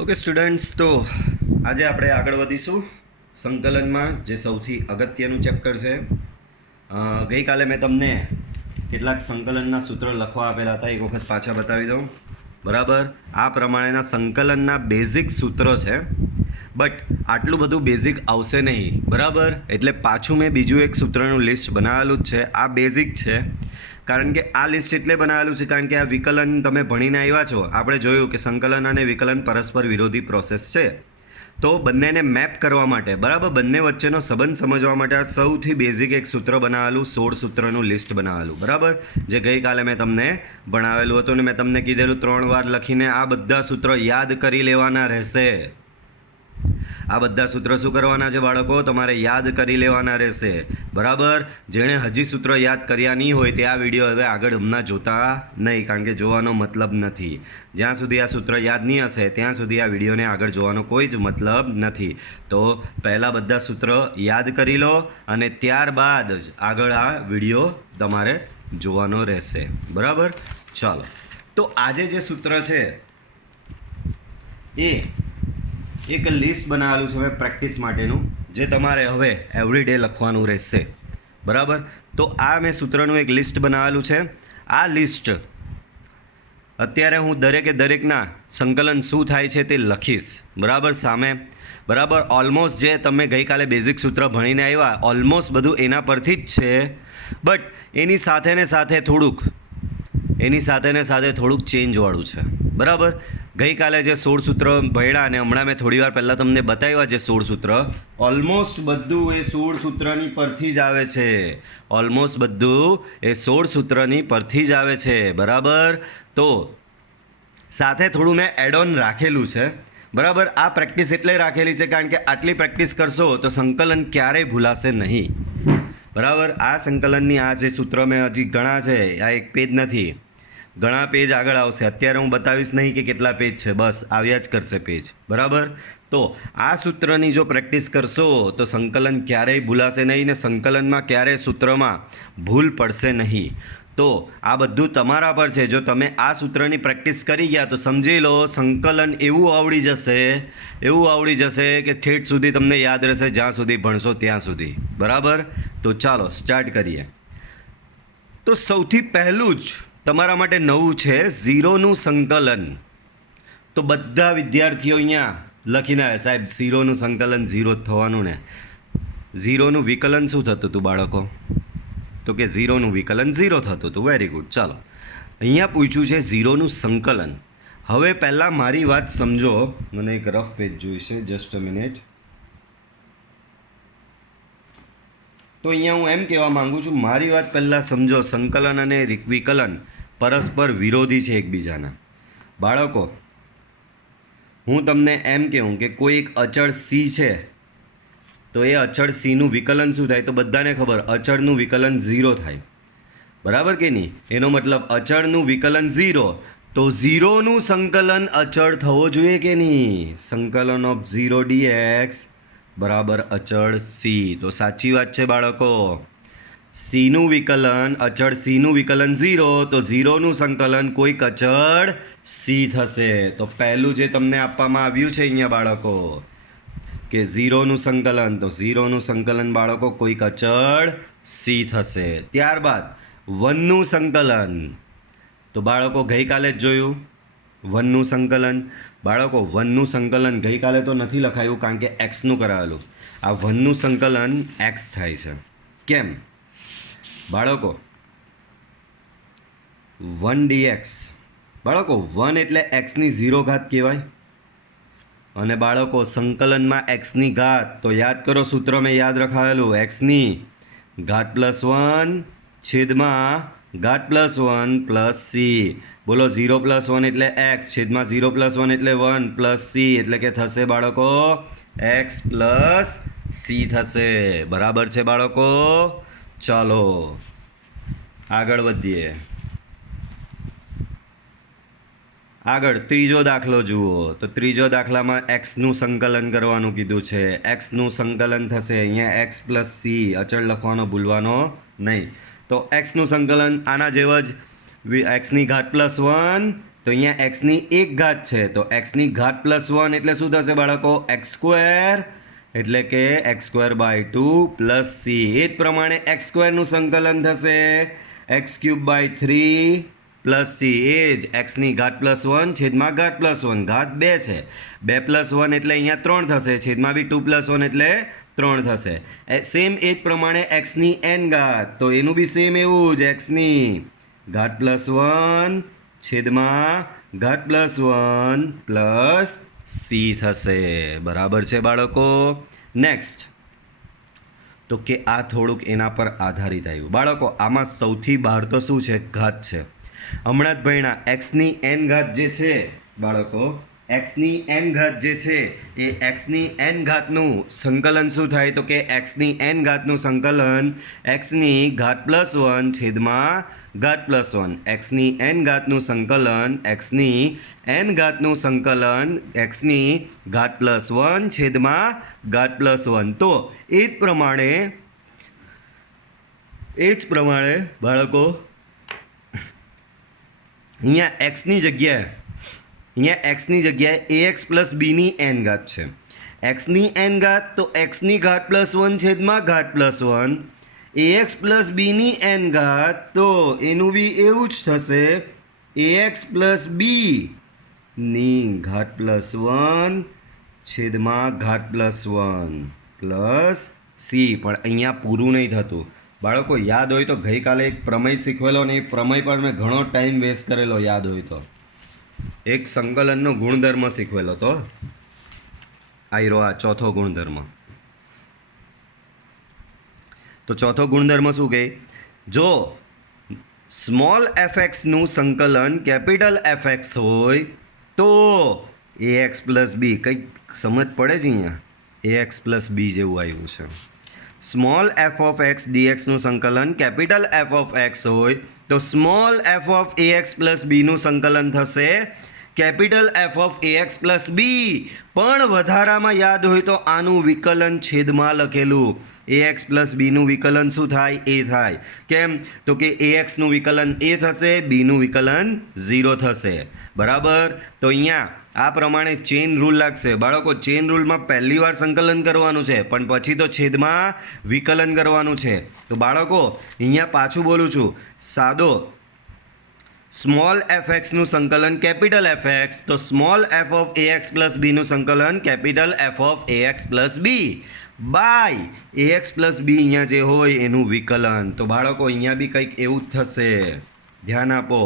Okay students, તો આજે આપણે આગળ વધીશું સંકલનમાં, જે સૌથી અગત્યનું ચેપ્ટર છે. ગઈકાલે મેં તમને કેટલાક સંકલનના સૂત્ર લખવા આપેલા હતા, એક વખત પાછા બતાવી દઉં. બરાબર, આ પ્રમાણેના સંકલનના બેઝિક સૂત્રો છે, બટ આટલું બધું બેઝિક આવશે નહીં. બરાબર, એટલે પાછું મેં બીજું એક સૂત્રનું લિસ્ટ બનાવેલું જ છે. આ બેઝિક છે, કારણ કે આ લિસ્ટ એટલે બનાવેલું છે કારણ કે આ વિકલન તમે ભણીને આવ્યા છો. આપણે જોયું કે સંકલન અને વિકલન પરસ્પર વિરોધી પ્રોસેસ છે, તો બંનેને મેપ કરવા માટે, બરાબર, બંને વચ્ચેનો સંબંધ સમજવા માટે આ સૌથી બેઝિક એક સૂત્ર બનાવેલું, 16 સૂત્રનું લિસ્ટ બનાવેલું. બરાબર, જે ગઈકાલે મેં તમને ભણાવેલું હતું ને મેં તમને કીધેલું 3 વાર લખીને આ બધા સૂત્રો યાદ કરી લેવાના રહેશે. આ બધા સૂત્રો શું કરવાના છે બાળકો? તમારે યાદ કરી લેવાના રહેશે. બરાબર, જેણે હજી સૂત્રો યાદ કર્યા નહીં હોય તે આ વિડીયો હવે આગળ હમણાં જોતા નહીં, કારણ કે જોવાનો મતલબ નથી. જ્યાં સુધી આ સૂત્ર યાદ નહીં હશે ત્યાં સુધી આ વિડીયોને આગળ જોવાનો કોઈ જ મતલબ નથી. તો પહેલાં બધા સૂત્ર યાદ કરી લો અને ત્યારબાદ જ આગળ આ વિડીયો તમારે જોવાનો રહેશે. બરાબર, ચાલો. તો આજે જે સૂત્ર છે એ એક લિસ્ટ બનાવેલું છે હવે પ્રેક્ટિસ માટેનું, જે તમારે હવે એવરીડે લખવાનું રહેશે. બરાબર, તો આ મેં સૂત્રનું એક લિસ્ટ બનાવેલું છે. આ લિસ્ટ અત્યારે હું દરેકના સંકલન શું થાય છે તે લખીશ. બરાબર, સામે. બરાબર, ઓલમોસ્ટ જે તમે ગઈકાલે બેઝિક સૂત્ર ભણીને આવ્યા ઓલમોસ્ટ બધું એના પરથી જ છે, બટ એની સાથે થોડુંક ચેન્જવાળું છે. બરાબર, ગઈકાલે જે 16 સૂત્ર ભણ્યા અને હમણાં મેં થોડી વાર પહેલાં તમને બતાવ્યા જે 16 સૂત્ર, ઓલમોસ્ટ બધું એ 16 સૂત્રની પરથી જ આવે છે. ઓલમોસ્ટ બધું એ 16 સૂત્રની પરથી જ આવે છે. બરાબર, તો સાથે થોડું મેં એડ ઓન રાખેલું છે. બરાબર, આ પ્રેક્ટિસ એટલે રાખેલી છે કારણ કે આટલી પ્રેક્ટિસ કરશો તો સંકલન ક્યારેય ભૂલાશે નહીં. બરાબર, આ સંકલનની આ જે સૂત્ર મેં હજી ઘણા છે, આ એક પેજ નથી, ઘણા પેજ આગળ આવશે. અત્યારે હું બતાવીશ નહીં કે કેટલા પેજ છે, બસ આવ્યા જ કરશે પેજ. બરાબર, તો આ સૂત્રની જો પ્રેક્ટિસ કરશો તો સંકલન ક્યારેય ભૂલાશે નહીં ને સંકલનમાં ક્યારેય સૂત્રમાં ભૂલ પડશે નહીં. તો આ બધું તમારા પર છે. જો તમે આ સૂત્રની પ્રેક્ટિસ કરી ગયા તો સમજી લો સંકલન એવું આવડી જશે કે ઠેઠ સુધી તમને યાદ રહેશે, જ્યાં સુધી ભણશો ત્યાં સુધી. બરાબર, તો ચાલો સ્ટાર્ટ કરીએ. તો સૌથી પહેલું જ તમારા માટે નવું છે ઝીરોનું સંકલન. તો બધા વિદ્યાર્થીઓ અહીંયા લખીને આવે, સાહેબ ઝીરોનું સંકલન ઝીરો જ થવાનું ને. ઝીરોનું વિકલન શું થતું હતું બાળકો? તો કે ઝીરોનું વિકલન ઝીરો થતું હતું. Very good. ચાલો, અહીંયા પૂછ્યું છે ઝીરોનું સંકલન. હવે પહેલાં મારી વાત સમજો, મને એક રફ પેજ જોઈશે, જસ્ટ અ મિનિટ. તો અહીંયા હું એમ કહેવા માગું છું, મારી વાત પહેલાં સમજો, સંકલન અને વિકલન પરસ્પર વિરોધી છે એકબીજાના. બાળકો, હું તમને એમ કહું કે કોઈ એક અચળ સી છે, તો એ અચળ સીનું વિકલન શું થાય? તો બધાને ખબર, અચળનું વિકલન ઝીરો થાય. બરાબર કે નહીં? એનો મતલબ અચળનું વિકલન ઝીરો, તો ઝીરોનું સંકલન અચળ થવો જોઈએ કે નહીં? સંકલન ઓફ ઝીરો ડીએક્સ બરાબર અચળ સી. તો સાચી વાત છે બાળકો. સીનું વિકલન, અચળ સીનું વિકલન ઝીરો, તો ઝીરોનું સંકલન કોઈક અચળ સી થશે. તો પહેલું જે તમને આપવામાં આવ્યું છે અહીંયા બાળકો કે ઝીરોનું સંકલન, તો ઝીરોનું સંકલન બાળકો કોઈક અચળ સી થશે. ત્યારબાદ વનનું સંકલન, તો બાળકો ગઈકાલે જ જોયું વનનું સંકલન. બાળકો વનનું સંકલન ગઈકાલે તો નથી લખાયું કારણ કે એક્સનું કરાવેલું. આ વનનું સંકલન એક્સ થાય છે. કેમ બાળકો? 1 dx. બાળકો 1 એટલે એક્સની 0 ઘાત કહેવાય. અને બાળકો સંકલનમાં એક્સની ઘાત, તો યાદ કરો સૂત્ર મેં યાદ રખાવેલું, એક્સની ઘાત +1 છેદમાં ઘાત +1 પ્લસ સી. બોલો, 0 + 1 એટલે એક્સ, છેદમાં 0 + 1 એટલે 1 પ્લસ સી, એટલે કે થશે બાળકો એક્સ પ્લસ સી થશે. બરાબર છે બાળકો? ચાલો આગળ વધીએ. આગળ ત્રીજો દાખલો જુઓ. તો ત્રીજો દાખલામાં એક્સનું સંકલન કરવાનું કીધું છે. એક્સનું સંકલન થશે, અહીંયા એક્સ પ્લસ સી અચળ લખવાનો ભૂલવાનો નહીં. તો એક્સનું સંકલન આના જેવા જ, એક્સની ઘાત +1, તો અહીંયા એક્સની એક ઘાત છે, તો એક્સની ઘાત પ્લસ 1 એટલે શું થશે બાળકો? એક્સ સ્ક્વેર, એટલે કે x square by 2 plus c. એ જ પ્રમાણે એક્સ સ્ક્વેરનું સંકલન થશે x cube by 3 plus c. એ જ એક્સની ઘાત પ્લસ 1 છેદમાં ઘાત પ્લસ 1, ઘાત 2 છે, 2 પ્લસ 1 એટલે અહીંયા 3 થશે, છેદમાં બી 2 પ્લસ 1 એટલે 3 થશે. સેમ એ જ પ્રમાણે એક્સની એન ઘાત, તો એનું બી સેમ એવું જ એક્સની ઘાત પ્લસ 1 છેદમાં ઘાત પ્લસ 1 પ્લસ સી થશે. બરાબર છે બાળકો? નેક્સ્ટ, તો કે આ થોડુંક એના પર આધારિત આવ્યું બાળકો. આમાં સૌથી બહાર તો શું છે? ઘાત છે. હમણાં જ ભણ્યા એક્સની એન ઘાત જે છે બાળકો, એક્સની એન ઘાત જે છે એ એક્સની એન ઘાતનું સંકલન શું થાય? તો કે એક્સની એન ઘાતનું સંકલન એક્સની ઘાત પ્લસ 1 છેદમાં ઘાત પ્લસ 1. એક્સની એન ઘાતનું સંકલન એક્સની એન ઘાતનું સંકલન એક્સની ઘાત પ્લસ 1 છેદમાં ઘાત પ્લસ 1. તો એ જ પ્રમાણે બાળકો અહીંયા એક્સની જગ્યાએ ax પ્લસ બીની એન ઘાત છે. એક્સની એન ઘાત તો એક્સની ઘાત પ્લસ 1 છેદમાં ઘાત પ્લસ 1. ax પ્લસ બીની એન ઘાત તો એનું બી એવું જ થશે ax પ્લસ બીની ઘાત પ્લસ 1 છેદમાં ઘાત પ્લસ 1 પ્લસ સી. પણ અહીંયા પૂરું નહીં થતું બાળકો. યાદ હોય તો ગઈકાલે એક પ્રમેય શીખવેલો ને એ પ્રમેય પર મેં ઘણો ટાઈમ વેસ્ટ કરેલો. યાદ હોય તો એક સંકલનનો ગુણધર્મ શીખવેલો તો આયરો આ ચોથો ગુણધર્મ. તો ચોથો ગુણધર્મ શું કહે? જો સ્મોલ એફએક્સનું સંકલન કેપિટલ એફએક્સ હોય તો ax પ્લસ બી, કંઈક સમજ પડે છે અહીંયા? ax પ્લસ બી જેવું આવ્યું છે. સ્મોલ એફ ઓફ એક્સ ડીએક્સનું સંકલન કેપિટલ એફ ઓફ એક્સ હોય તો small f of ax plus બીનું સંકલન થશે capital f of ax plus b. પણ વધારામાં યાદ હોય તો આનું વિકલન છેદમાં લખેલું ax પ્લસ બીનું વિકલન શું થાય? એ થાય. કેમ? તો કે axનું વિકલન એ થશે, બીનું વિકલન 0 થશે. બરાબર? તો અહીંયા આ પ્રમાણે ચેઇન રૂલ લાગશે બાળકો. ચેઇન રૂલમાં પહેલી વાર સંકલન કરવાનું છે પણ પછી તો છેદમાં વિકલન કરવાનું છે. તો બાળકો અહીંયા પાછું બોલું છું, સાદો સ્મોલ એફ એક્સનું સંકલન કેપિટલ એફ એક્સ તો small f of ax plus બીનું સંકલન capital f of ax plus b by ax plus b અહીંયા જે હોય એનું વિકલન. તો બાળકો અહીંયા બી કંઈક એવું જ થશે, ધ્યાન આપો.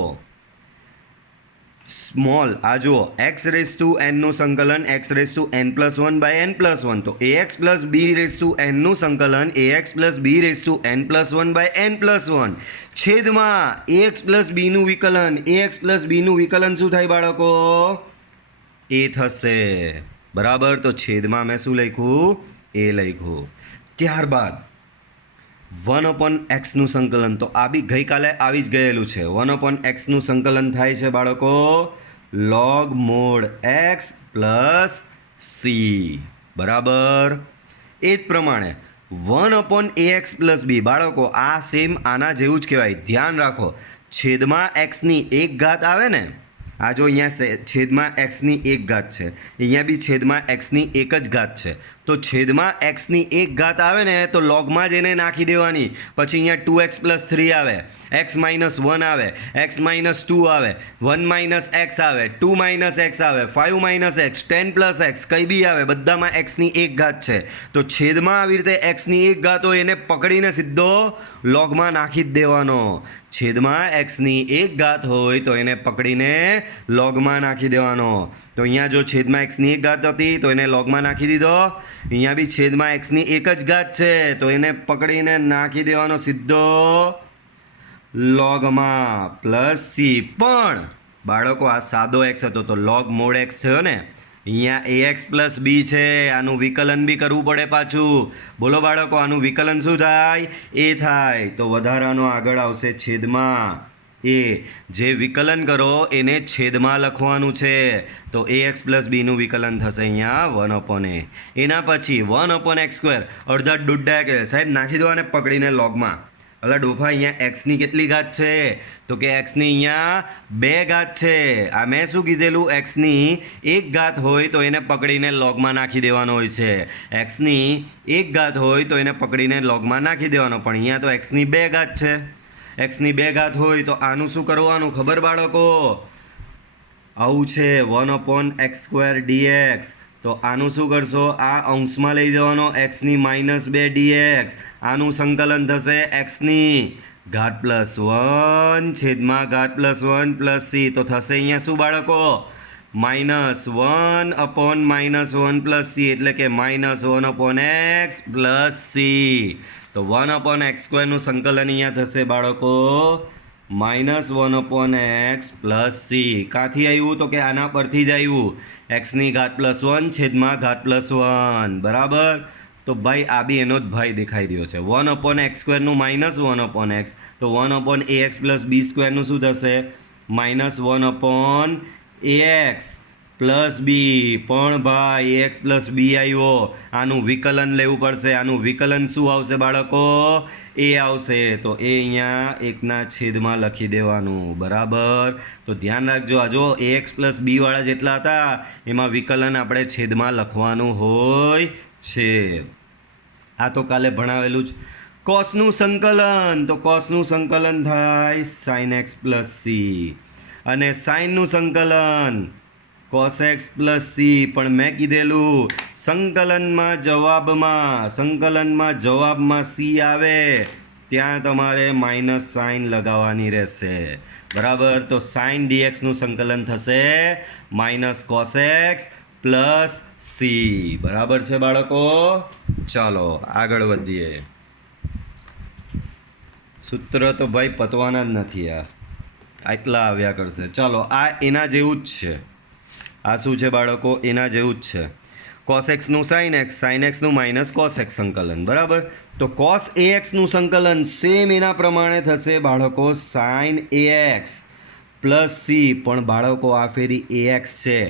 સ્મોલ આ જુઓ એક્સ રેસ ટુ એનનું સંકલન x raise to n plus 1 by n plus 1. તો ax plus b raise to એનનું સંકલન ax plus b raise to n plus 1 by n plus 1 છેદમાં ax પ્લસ બીનું વિકલન. ax પ્લસ બીનું વિકલન શું થાય બાળકો? એ થશે. બરાબર? તો છેદમાં મેં શું લખ્યું? એ લખ્યું. ત્યારબાદ 1/x નું સંકલન, તો આ બી ગઈકાલે આવી જ ગયેલું છે. 1/x નું સંકલન થાય છે બાળકો log mod x plus c. બરાબર? એ જ પ્રમાણે 1/ax પ્લસ બી બાળકો આ સેમ આના જેવું જ કહેવાય. ધ્યાન રાખો, છેદમાં એક્સની એક ઘાત આવે ને, આ જો અહીંયા છેદમાં એક્સની એક ઘાત છે, અહીંયા બી છેદમાં એક્સની એક જ ઘાત છે. તો છેદમાં એક્સની એક ઘાત આવે ને તો લોગમાં જ એને નાખી દેવાની. પછી અહીંયા 2x પ્લસ 3 આવે, x માઇનસ 1 આવે, x માઇનસ 2 આવે, 1 માઇનસ એક્સ આવે, 2 માઇનસ એક્સ આવે, 5 માઇનસ એક્સ, 10 પ્લસ એક્સ, કંઈ બી આવે, બધામાં એક્સની એક ઘાત છે. તો છેદમાં આવી રીતે એક્સની એક ઘાત હોય એને પકડીને સીધો લોગમાં નાખી જ દેવાનો. છેદમાં એક્સની એક ઘાત હોય તો એને પકડીને લોગમાં નાખી દેવાનો. તો અહીંયા જો છેદમાં એક્સની એક ઘાત હતી તો એને લોગમાં નાખી દીધો. અહીંયા બી છેદમાં એક્સની એક જ ઘાત છે તો એને પકડીને નાખી દેવાનો સીધો લોગમાં પ્લસ સી. પણ બાળકો આ સાદો એક્સ હતો તો લોગ મોડ એક્સ થયો ને. અહીંયા ax પ્લસ બી છે, આનું વિકલન બી કરવું પડે પાછું. બોલો બાળકો, આનું વિકલન શું થાય? એ થાય. તો વધારાનો આગળ આવશે છેદમાં એ. જે વિકલન કરો એને છેદમાં લખવાનું છે. તો ax પ્લસ બીનું વિકલન થશે અહીંયા 1/a. એના પછી 1/x સ્ક્વેર અડધા ડૂડા કે સાહેબ નાખી દો અને પકડીને લોગમાં. અલા ડોફા અહીંયા એક્સની કેટલી ઘાત છે તો કે એક્સની અહીંયા 2 ઘાત છે. આ મેં શું કીધેલું એક્સની 1 ઘાત હોય તો એને પકડીને લોગમાં નાખી દેવાનો હોય છે. એક્સની 1 ઘાત હોય તો એને પકડીને લોગમાં નાખી દેવાનો, પણ અહીંયા તો એક્સની 2 ઘાત છે. એક્સની 2 ઘાત હોય તો આનું શું કરવાનું ખબર બાળકો? આવું છે 1/x² dx. તો આનું શું કરશો? આ અંશમાં લઈ જવાનો એક્સની -2 dx. આનું સંકલન થશે એક્સની ઘાત +1 છેદમાં ઘાત +1 + c. તો થશે અહીંયા શું બાળકો? -1/-1 + c એટલે કે -1/x + c. તો 1/x² નું સંકલન અહીંયા થશે બાળકો -1/x + c. ક્યાંથી આવ્યું તો કે આના પરથી જ આવ્યું, એક્સની ઘાત +1 છેદમાં ઘાત +1. બરાબર. તો ભાઈ આ બી એનો જ ભાઈ દેખાઈ રહ્યો છે. 1/x² નું -1/x, તો 1/ax + b² નું શું થશે? -1/ax + b. પણ ભાઈ ax + b આવ્યો, આનું વિકલન લેવું પડશે. આનું વિકલન શું આવશે બાળકો? એ આવશે. તો એ અહીંયા 1/છેદમાં લખી દેવાનું. બરાબર. તો ધ્યાન રાખજો, આ જો ax + b વાળા જેટલા હતા એમાં વિકલન આપણે છેદમાં લખવાનું હોય છે. આ તો કાલે ભણાવેલું જ. કોસનું સંકલન, તો કોસનું સંકલન થાય sin x + c, અને સાઇનનું સંકલન cos x + c. પણ મેં કીધેલું સંકલનમાં જવાબમાં c આવે ત્યાં તમારે માઇનસ લગાવવાની રહેશે. બરાબર. તો sin dx નું સંકલન થશે -cos x + c. બરાબર છે બાળકો? ચાલો આગળ વધીએ. સૂત્ર તો ભાઈ પતવાના જ નથી, આટલા આવ્યા કરશે. ચાલો આ એના જેવું જ છે. આ શું છે બાળકો? એના જેવું જ છે. cos x નું sin x, sin x નું -cos x સંકલન. બરાબર. તો cos ax નું સંકલન સેમ એના પ્રમાણે થશે બાળકો sin ax + c. પણ બાળકો આ ફેરી ax છે,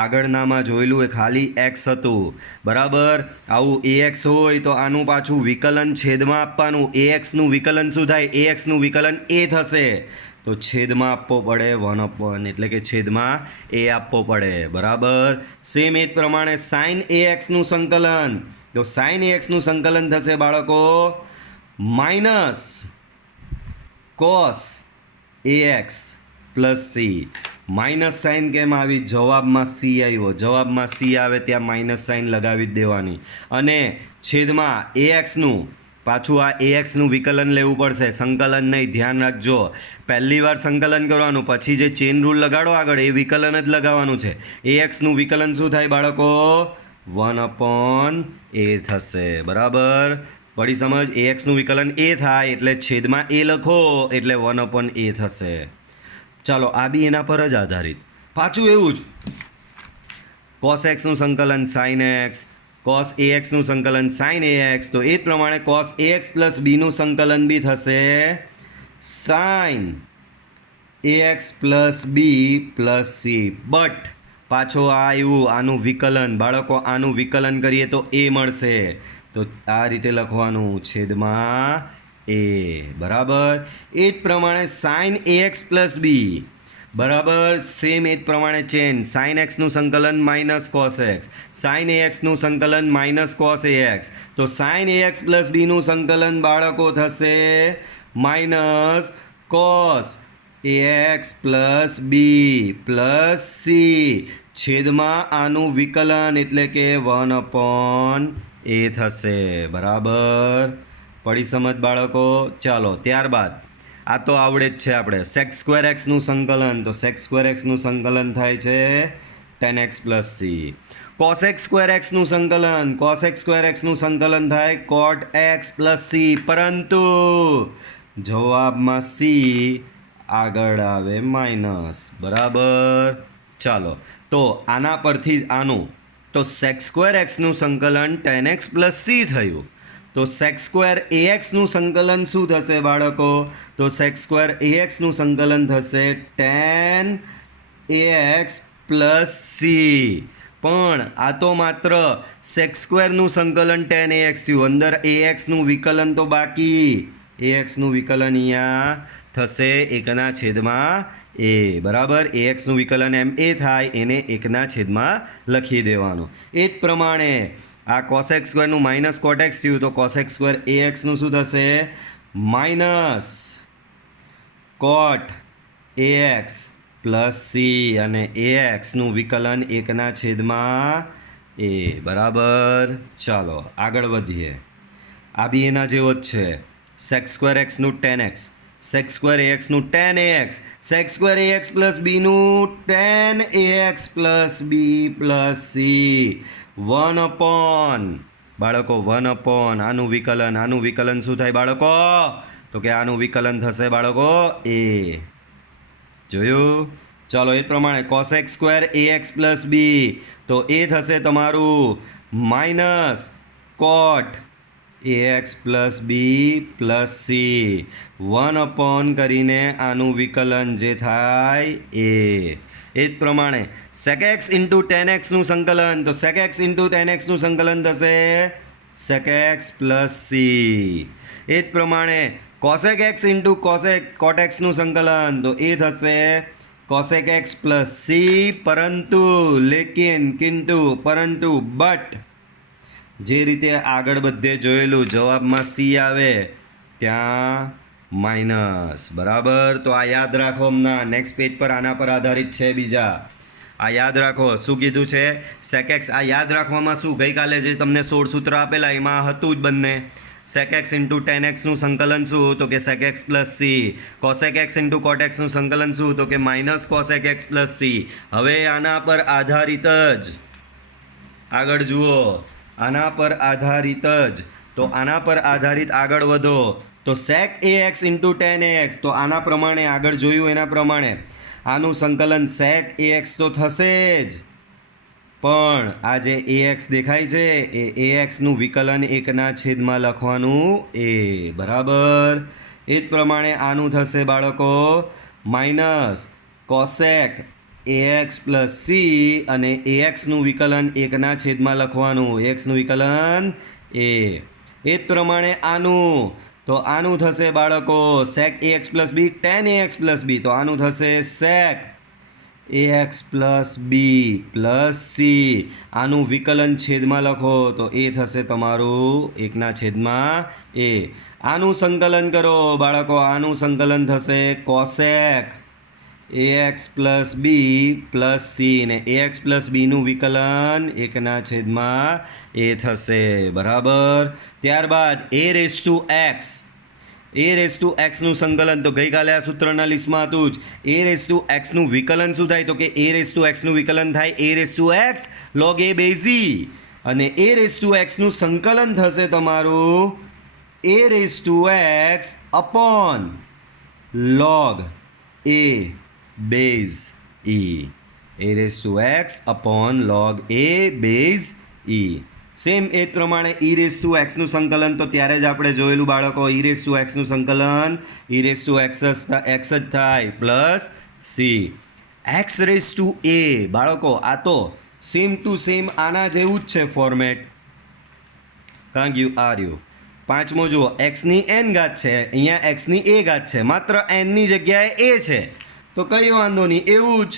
આગળનામાં જોયેલું એ ખાલી x હતું. બરાબર. આવું ax હોય તો આનું પાછું વિકલન છેદમાં આપવાનું. ax નું વિકલન શું થાય? ax નું વિકલન a થશે, તો છેદમાં આપવો પડે 1/, એટલે કે છેદમાં a આપવો પડે. બરાબર. સેમ એ જ પ્રમાણે sin ax નું સંકલન, તો sin ax નું સંકલન થશે બાળકો -cos ax + c. Minus sign કેમ આવી? જવાબમાં c આવ્યો, જવાબમાં c આવે ત્યાં -સાઇન લગાવી જ દેવાની. અને છેદમાં ax નું પાછું આ ax નું વિકલન લેવું પડશે, સંકલન નહીં. ધ્યાન રાખજો, પહેલી વાર સંકલન કરવાનું, પછી જે ચેન રૂલ લગાડો આગળ એ વિકલન જ લગાવવાનું છે. ax નું વિકલન શું થાય બાળકો? 1/a થશે. બરાબર. પડી સમજ? ax નું વિકલન a થાય એટલે છેદમાં a લખો એટલે 1/a થશે. ચાલો આ બી એના પર જ આધારિત. પાછું એવું જ cos x નું સંકલન sin x, cos ax નું સંકલન sin ax. તો એ જ પ્રમાણે cos ax + b નું સંકલન બી થશે sin ax + b + c. But પાછો આ આવ્યું આનું વિકલન. બાળકો આનું વિકલન કરીએ તો a મળશે, તો આ રીતે લખવાનું છેદમાં a. બરાબર. એ જ પ્રમાણે sin ax + b. બરાબર. સેમ એ જ પ્રમાણે ચેન sin x નું સંકલન -cos x, sin ax નું સંકલન -cos ax. તો sin ax + b નું સંકલન બાળકો થશે -cos ax + b + c. છેદમાં આનું વિકલન એટલે કે 1/a થશે. બરાબર. પડી સમજ બાળકો? ચાલો ત્યારબાદ આ તો આવડે જ છે આપણે sec² x નું સંકલન. તો sec² x નું સંકલન થાય છે tan x + c. cos x² x નું સંકલન, cos x² x નું સંકલન થાય cot x + c. પરંતુ જવાબમાં c આગળ આવે માઇનસ. બરાબર. ચાલો તો આના પરથી જ આનું, તો sec² x નું સંકલન tan x + c થયું. તો sec² ax નું સંકલન શું થશે બાળકો? તો sec² ax નું સંકલન થશે tan ax + c. પણ આ તો માત્ર sec² નું સંકલન tan ax થયું, અંદર ax નું વિકલન તો બાકી. એ એક્સનું વિકલન અહીંયા થશે 1/a બરાબર. એ એક્સનું વિકલન એમ એ થાય એને 1/માં લખી દેવાનું. એ જ પ્રમાણે આ કોસેક સ્ક્વેરનું માઇનસ કોટેક્સ થયું તો કોસેક સ્ક્વેર એ એક્સનું શું થશે? માઇનસ કોટ એ એક્સ પ્લસ સી અને એ એક્સનું વિકલન 1/a બરાબર. ચાલો આગળ વધીએ. આ બી એના જેવો જ છે. સેક સ્ક્વેર એક્સનું 10x, સેક સ્ક્વેર એ એક્સનું 10ax, sec square a x plus બીનું 10ax plus b plus c 1/, બાળકો 1/, આનું વિકલન શું થાય બાળકો? તો કે આનું વિકલન થશે બાળકો એ. જોયું? ચાલો એ પ્રમાણે cosec square a x plus બી તો એ થશે તમારું માઇનસ કોટ એ x plus b plus c 1/, કરીને આનું વિકલન જે થાય એ. એ જ પ્રમાણે સેક એક્સ ઇન્ટુ 10xનું સંકલન તો સેક એક્સ ઇન્ટુ 10xનું સંકલન થશે સેક એક્સ પ્લસ સી. એ જ પ્રમાણે કોસેક એક્સ ઇન્ટુ કોટ એક્સનું સંકલન તો એ થશે કોસેક એક્સ પ્લસ સી, પરંતુ બટ જે રીતે આગળ બધે જોયેલું જવાબમાં સી આવે ત્યાં માઇનસ બરાબર. તો આ યાદ રાખો. હમણાં નેક્સ્ટ પેજ પર આના પર આધારિત છે બીજા. આ યાદ રાખો શું કીધું છે? Sec x. આ યાદ રાખવામાં શું, ગઈકાલે જે તમને 16 સૂત્ર આપેલા એમાં હતું જ બંને. સેક એક્સ ઇન્ટુ 10xનું સંકલન શું? તો કે sec x plus c. Cosec x into cot એક્સનું સંકલન શું? તો કે minus cosec x plus c. હવે આના પર આધારિત જ આગળ જુઓ. આના પર આધારિત જ તો આના પર આધારિત આગળ વધો તો સેક એ એક્સ ઇન્ટુ 10ax તો આના પ્રમાણે આગળ જોયું એના પ્રમાણે આનું સંકલન સેક એ એક્સ તો થશે જ, પણ આ જે એ એક્સ દેખાય છે એ એક્સનું વિકલન 1/માં લખવાનું એ બરાબર. એ જ પ્રમાણે આનું થશે બાળકો માઇનસ કોસેક એ એક્સ પ્લસ સી અને એ એક્સનું વિકલન 1/માં લખવાનું, એક્સનું વિકલન એ. એ જ પ્રમાણે આનું તો આનું થશે બાળકો સેક એ એક્સ પ્લસ બી 10ax પ્લસ બી તો આનું થશે સેક એ x plus b plus C. આનું વિકલન છેદમાં લખો તો એ થશે તમારું 1/a. આનું સંકલન કરો બાળકો. આનું સંકલન થશે કોસેક એ x plus b plus C ને એ એક્સ પ્લસ બીનું વિકલન 1/a થશે બરાબર. ત્યારબાદ એ રેઝ ટુ એક્સનું સંકલન તો ગઈકાલે આ સૂત્રના લિસ્ટમાં હતું જ. એ રેઝ ટુ એક્સનું વિકલન શું થાય? તો કે એ રેઝ ટુ એક્સનું વિકલન થાય a raise to x log a base e અને એ રેઝ ટુ એક્સનું સંકલન થશે તમારું a raise to x upon log a base e. A raise to x upon log a base e. Same એ જ પ્રમાણે ઈ રેઝ ટુ એક્સનું સંકલન તો ત્યારે જ આપણે જોયેલું બાળકો. ઈ રેઝ ટુ એક્સનું સંકલન ઈ રેઝ ટુ એક્સ જ થાય plus c. X raise to a બાળકો આ તો સેમ ટુ સેમ આના જેવું જ છે ફોર્મેટ. કાં ગયું આ રહ્યું. પાંચમો જુઓ એક્સની એન ઘાત છે, અહીંયા એક્સની એ ઘાત છે, માત્ર એનની જગ્યાએ એ છે તો કંઈ વાંધો નહીં, એવું જ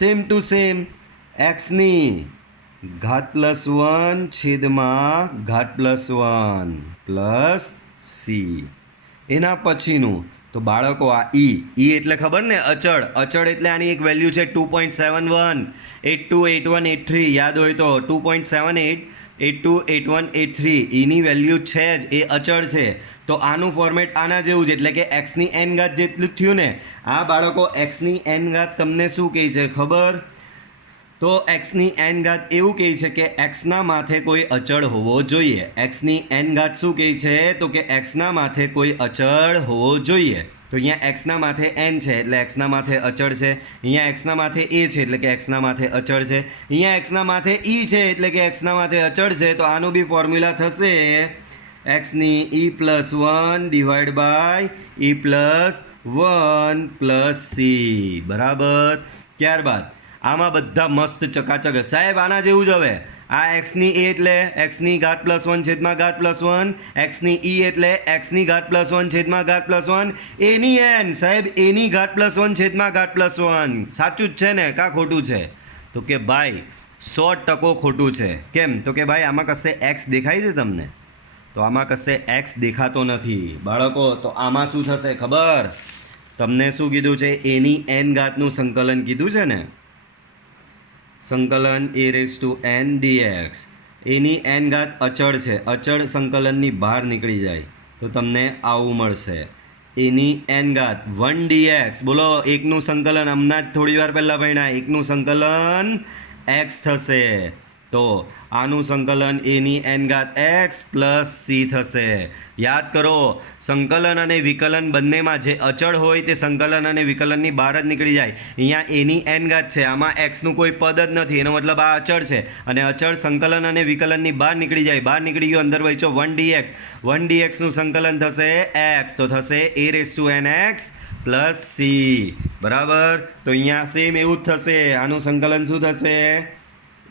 સેમ ટુ સેમ એક્સની ઘાત +1 છેદમાં ઘાત +1 પ્લસ સી. એના પછીનું તો બાળકો આ ઈ એટલે ખબર ને અચળ. અચળ એટલે આની એક વેલ્યુ છે 2.71 828183 યાદ હોય તો 2.78 828183 એની વેલ્યુ છે જ, એ અચળ છે. તો આનું ફોર્મેટ આના જેવું છે એટલે કે એક્સની એન ઘાત જેટલું થયું ને. આ બાળકો એક્સની એન ઘાત તમને શું કહે છે ખબર? તો એક્સની એન ઘાત એવું કહે છે કે એક્સના માથે કોઈ અચળ હોવો જોઈએ. એક્સની એન ઘાત શું કહે છે? તો કે એક્સના માથે કોઈ અચળ હોવો જોઈએ. તો અહીંયા એક્સના માથે એન છે એટલે એક્સના માથે અચળ છે. અહીંયા એક્સના માથે એ છે એટલે કે એક્સના માથે અચળ છે. અહીંયા એક્સના માથે ઈ છે એટલે કે એક્સના માથે અચળ છે. તો આનું બી ફોર્મ્યુલા થશે એક્સની e+1 divide by e+1 plus c બરાબર. ત્યારબાદ આમાં બધા મસ્ત ચકાચક સાહેબ આના જેવું જ હવે આ એક્સની એ એટલે એક્સની ઘાત પ્લસ 1 છેદમાં ઘાત પ્લસ 1 એક્સની ઈ એટલે એક્સની ઘાત પ્લસ 1 છેદમાં ઘાત પ્લસ 1 એની એન સાહેબ એની ઘાત પ્લસ 1 છેદમાં ઘાત પ્લસ 1 સાચું જ છે ને કાં ખોટું છે તો કે ભાઈ 100% ખોટું છે કેમ તો કે ભાઈ આમાં કશે એક્સ દેખાય છે તમને તો આમાં કશે એક્સ દેખાતો નથી બાળકો તો આમાં શું થશે ખબર તમને શું કીધું છે એની એન ઘાતનું સંકલન કીધું છે ને સંકલન a raise to N dx any N ઘાત અચળ છે અચળ સંકલનની બહાર નીકળી જાય તો તમને આવું મળશે એની એન ઘાત 1 ડીએક્સ બોલો એકનું સંકલન હમણાં જ થોડી વાર પહેલાં ભણ્યા એકનું સંકલન એક્સ થશે તો આનું સંકલન એની એન ઘાત એક્સ પ્લસ સી થશે યાદ કરો સંકલન અને વિકલન બંનેમાં જે અચળ હોય તે સંકલન અને વિકલનની બહાર જ નીકળી જાય અહીંયા એની એન ઘાત છે આમાં એક્સનું કોઈ પદ જ નથી એનો મતલબ આ અચળ છે અને અચળ સંકલન અને વિકલનની બહાર નીકળી જાય બહાર નીકળી ગયો અંદર વચ્ચે 1 ડીએક્સનું સંકલન થશે એક્સ તો થશે a raise to n x plus c બરાબર તો અહીંયા સેમ એવું જ થશે આનું સંકલન શું થશે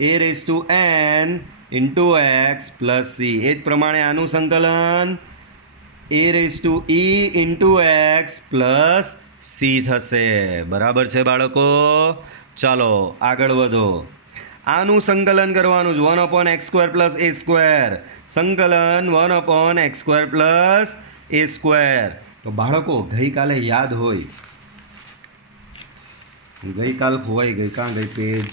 a raise to n into x plus c એ જ પ્રમાણે આનું સંકલન a raise to e into x plus c થશે બરાબર છે બાળકો ચાલો આગળ વધો આનું સંકલન કરવાનું જ 1/x² પ્લસ a² સંકલન 1/x² પ્લસ a² તો બાળકો ગઈકાલે યાદ હોય ગઈકાલ ખોવાઈ ગઈ કાં ગઈ પેજ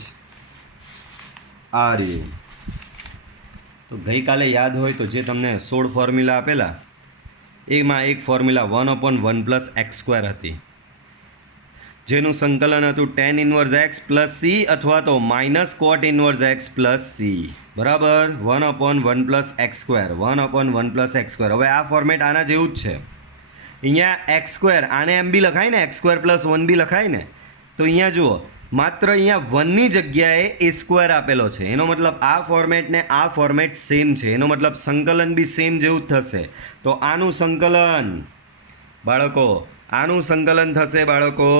આ રહ્યું તો ગઈકાલે યાદ હોય તો જે તમને 16 ફોર્મ્યુલા આપેલા એમાં એક ફોર્મ્યુલા 1/1 પ્લસ x² હતી જેનું સંકલન હતું tan inverse x plus c અથવા તો minus cot inverse x plus c બરાબર 1/1 પ્લસ x² 1/1 પ્લસ x². હવે આ ફોર્મેટ આના જેવું જ છે. અહીંયા x² આને એમ બી લખાય ને x² પ્લસ 1 બી લખાય ને, તો અહીંયા જુઓ માત્ર અહીંયા 1ની જગ્યાએ a² આપેલો છે. એનો મતલબ આ ફોર્મેટ ને આ ફોર્મેટ સેમ છે. એનો મતલબ સંકલન બી સેમ જેવું જ થશે. તો આનું સંકલન બાળકો, આનું સંકલન થશે બાળકો.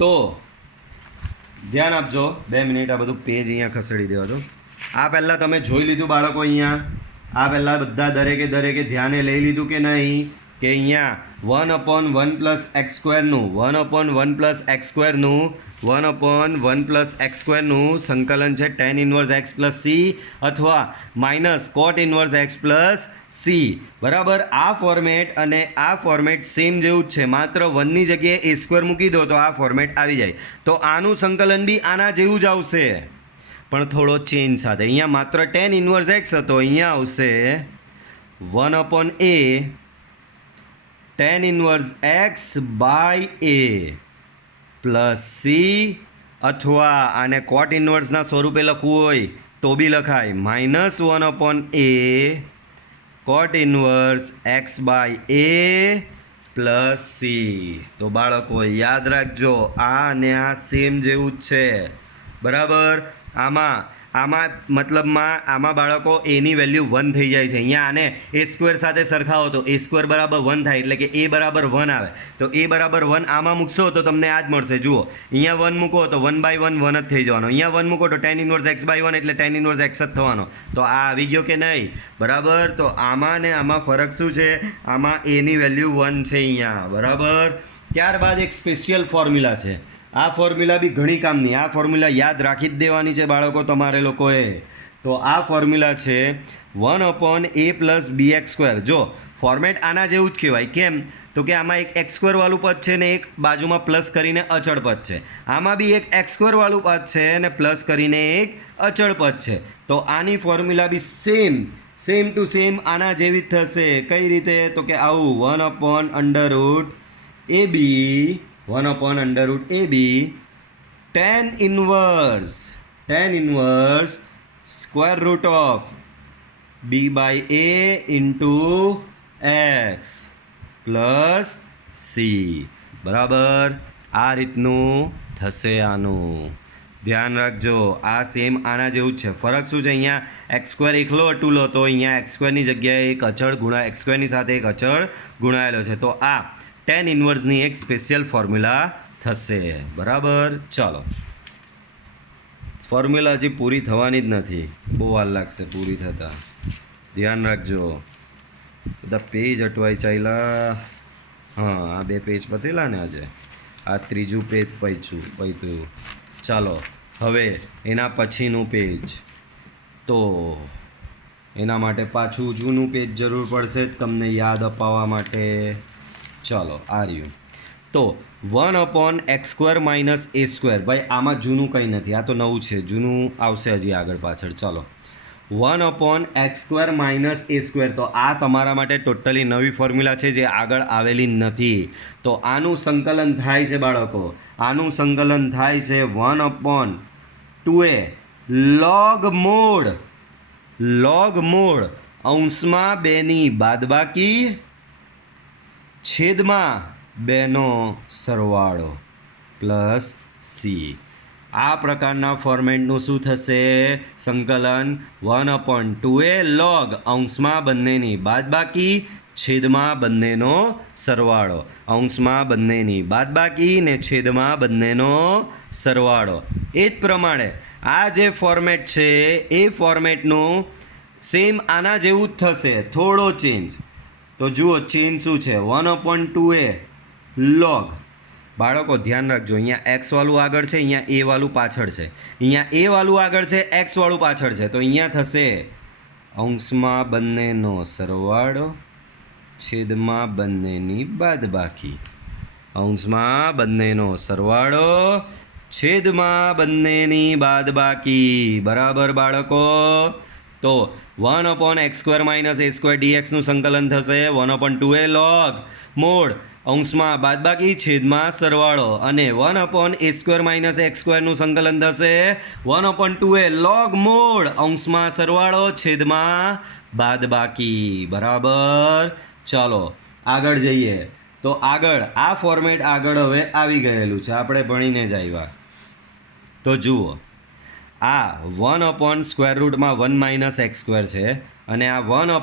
તો ધ્યાન આપજો, 2 મિનિટ આ બધું પેજ અહીંયા ખસેડી દેવા દો. આ પહેલાં તમે જોઈ લીધું બાળકો, અહીંયા આ પહેલાં બધા દરેકે ધ્યાને લઈ લીધું કે નહીં, કે અહીંયા 1/1 પ્લસ x²નું 1/1 પ્લસ x²નું 1/1 પ્લસ x² સંકલન છે tan inverse x plus c અથવા minus cot inverse x plus c. બરાબર, આ ફોર્મેટ અને આ ફોર્મેટ સેમ જેવું જ છે, માત્ર 1ની જગ્યાએ a² મૂકી દો તો આ ફોર્મેટ આવી જાય. તો આનું સંકલન બી આના જેવું જ આવશે, પણ થોડો ચેન્જ સાથે. અહીંયા માત્ર tan ઇન્વર્સ x હતો, અહીંયા આવશે 1/a tan inverse x by a plus c, અથવા આને કોટ ઇન્વર્સના સ્વરૂપે લખવું હોય તો બી લખાય -1/a cot inverse x by a plus c. તો બાળકો યાદ રાખજો, આ અને આ સેમ જેવું જ છે. બરાબર, આમાં મતલબમાં આમાં બાળકો એની વેલ્યુ 1 થઈ જાય છે. અહીંયા આને a² સાથે સરખાવો તો a² બરાબર 1 થાય, એટલે કે a બરાબર 1 આવે. તો a બરાબર 1 આમાં મૂકશો તો તમને આ જ મળશે. જુઓ, અહીંયા 1 મૂકો તો 1/1 1 જ થઈ જવાનો. અહીંયા 1 મૂકો તો tan ઇન્વર્સ x બાય 1 એટલે tan ઇન્વર્સ x જ થવાનો. તો આ આવી ગયો કે નહીં? બરાબર, તો આમાં ને આમાં ફરક શું છે? આમાં એની વેલ્યુ 1 છે અહીંયા. બરાબર, ત્યારબાદ એક સ્પેશિયલ ફોર્મ્યુલા છે. આ ફોર્મ્યુલા બી ઘણી કામની, આ ફોર્મ્યુલા યાદ રાખી જ દેવાની છે બાળકો તમારે લોકોએ. તો આ ફોર્મ્યુલા છે 1/a પ્લસ bx². જો ફોર્મેટ આના જેવું જ કહેવાય. કેમ? તો કે આમાં એક x² વાળું પદ છે ને એક બાજુમાં પ્લસ કરીને અચળ પદ છે. આમાં બી એક x² વાળું પદ છે ને પ્લસ કરીને એક અચળ પદ છે. તો આની ફોર્મ્યુલા બી સેમ ટુ સેમ આના જેવી જ થશે. કઈ રીતે? તો કે આવું 1/√ab 1/√ab tan inverse square root of b by a into x plus c. બરાબર, આ રીતનું થશે. આનું ધ્યાન રાખજો, આ સેમ આના જેવું જ છે. ફરક શું છે? અહીંયા x² એકલો અટુલો તો અહીંયા x² ની જગ્યાએ એક અચળ x² ની સાથે એક અચળ ગુણાયેલો છે. તો આ tan ઇન્વર્સની એક સ્પેશિયલ ફોર્મ્યુલા થશે. બરાબર, ચાલો ફોર્મ્યુલા હજી પૂરી થવાની જ નથી, બહુ વાર લાગશે પૂરી થતાં, ધ્યાન રાખજો. બધા પેજ અટવાઈ ચાલ્યા. હા, આ 2 પેજ પતેલા ને આજે, આ 3જું પેજ પત્યું. ચાલો હવે એના પછીનું પેજ, તો એના માટે પાછું જૂનું પેજ જરૂર પડશે તમને યાદ અપાવવા માટે. ચાલો આ રહ્યું. તો 1/x² - a². ભાઈ આમાં જૂનું કંઈ નથી, આ તો નવું છે, જૂનું આવશે હજી આગળ પાછળ. ચાલો 1/x² - a². તો આ તમારા માટે ટોટલી નવી ફોર્મ્યુલા છે જે આગળ આવેલી નથી. તો આનું સંકલન થાય છે બાળકો, આનું સંકલન થાય છે 1/2a log મૂળ અંશમાં 2ની બાદબાકી છેદમાં 2નો સરવાળો પ્લસ સી. આ પ્રકારના ફોર્મેટનું શું થશે? સંકલન 1/2a log અંશમાં બંનેની બાદબાકી છેદમાં બંનેનો સરવાળો, અંશમાં બંનેની બાદબાકી ને છેદમાં બંનેનો સરવાળો. એ જ પ્રમાણે આ જે ફોર્મેટ છે એ ફોર્મેટનું સેમ આના જેવું જ થશે, થોડો ચેન્જ. તો જુઓ ચેન્જ શું છે? 1/2a log. બાળકો ધ્યાન રાખજો, અહીંયા એક્સ વાળું આગળ છે, અહીંયા એ વાળું પાછળ છે, અહીંયા એ વાળું આગળ છે, એક્સ વાળું પાછળ છે. તો અહીંયા થશે અંશમાં બંનેનો સરવાળો છેદમાં બંનેની બાદબાકી, અંશમાં બંનેનો સરવાળો છેદમાં બંનેની બાદબાકી. બરાબર બાળકો? તો 1/x² - a² dx નું સંકલન થશે 1/2a log મૂળ અંશમાં બાદબાકી છેદમાં સરવાળો, અને 1/a² - x² નું સંકલન થશે 1/2a log મૂળ અંશમાં સરવાળો છેદમાં બાદબાકી. બરાબર? ચાલો આગળ જઈએ. તો આગળ આ ફોર્મેટ આગળ હવે આવી ગયેલું છે, આપણે ભણીને જ આવ્યા. તો જુઓ આ 1/√1 - x² છે, અને આ 1/√a²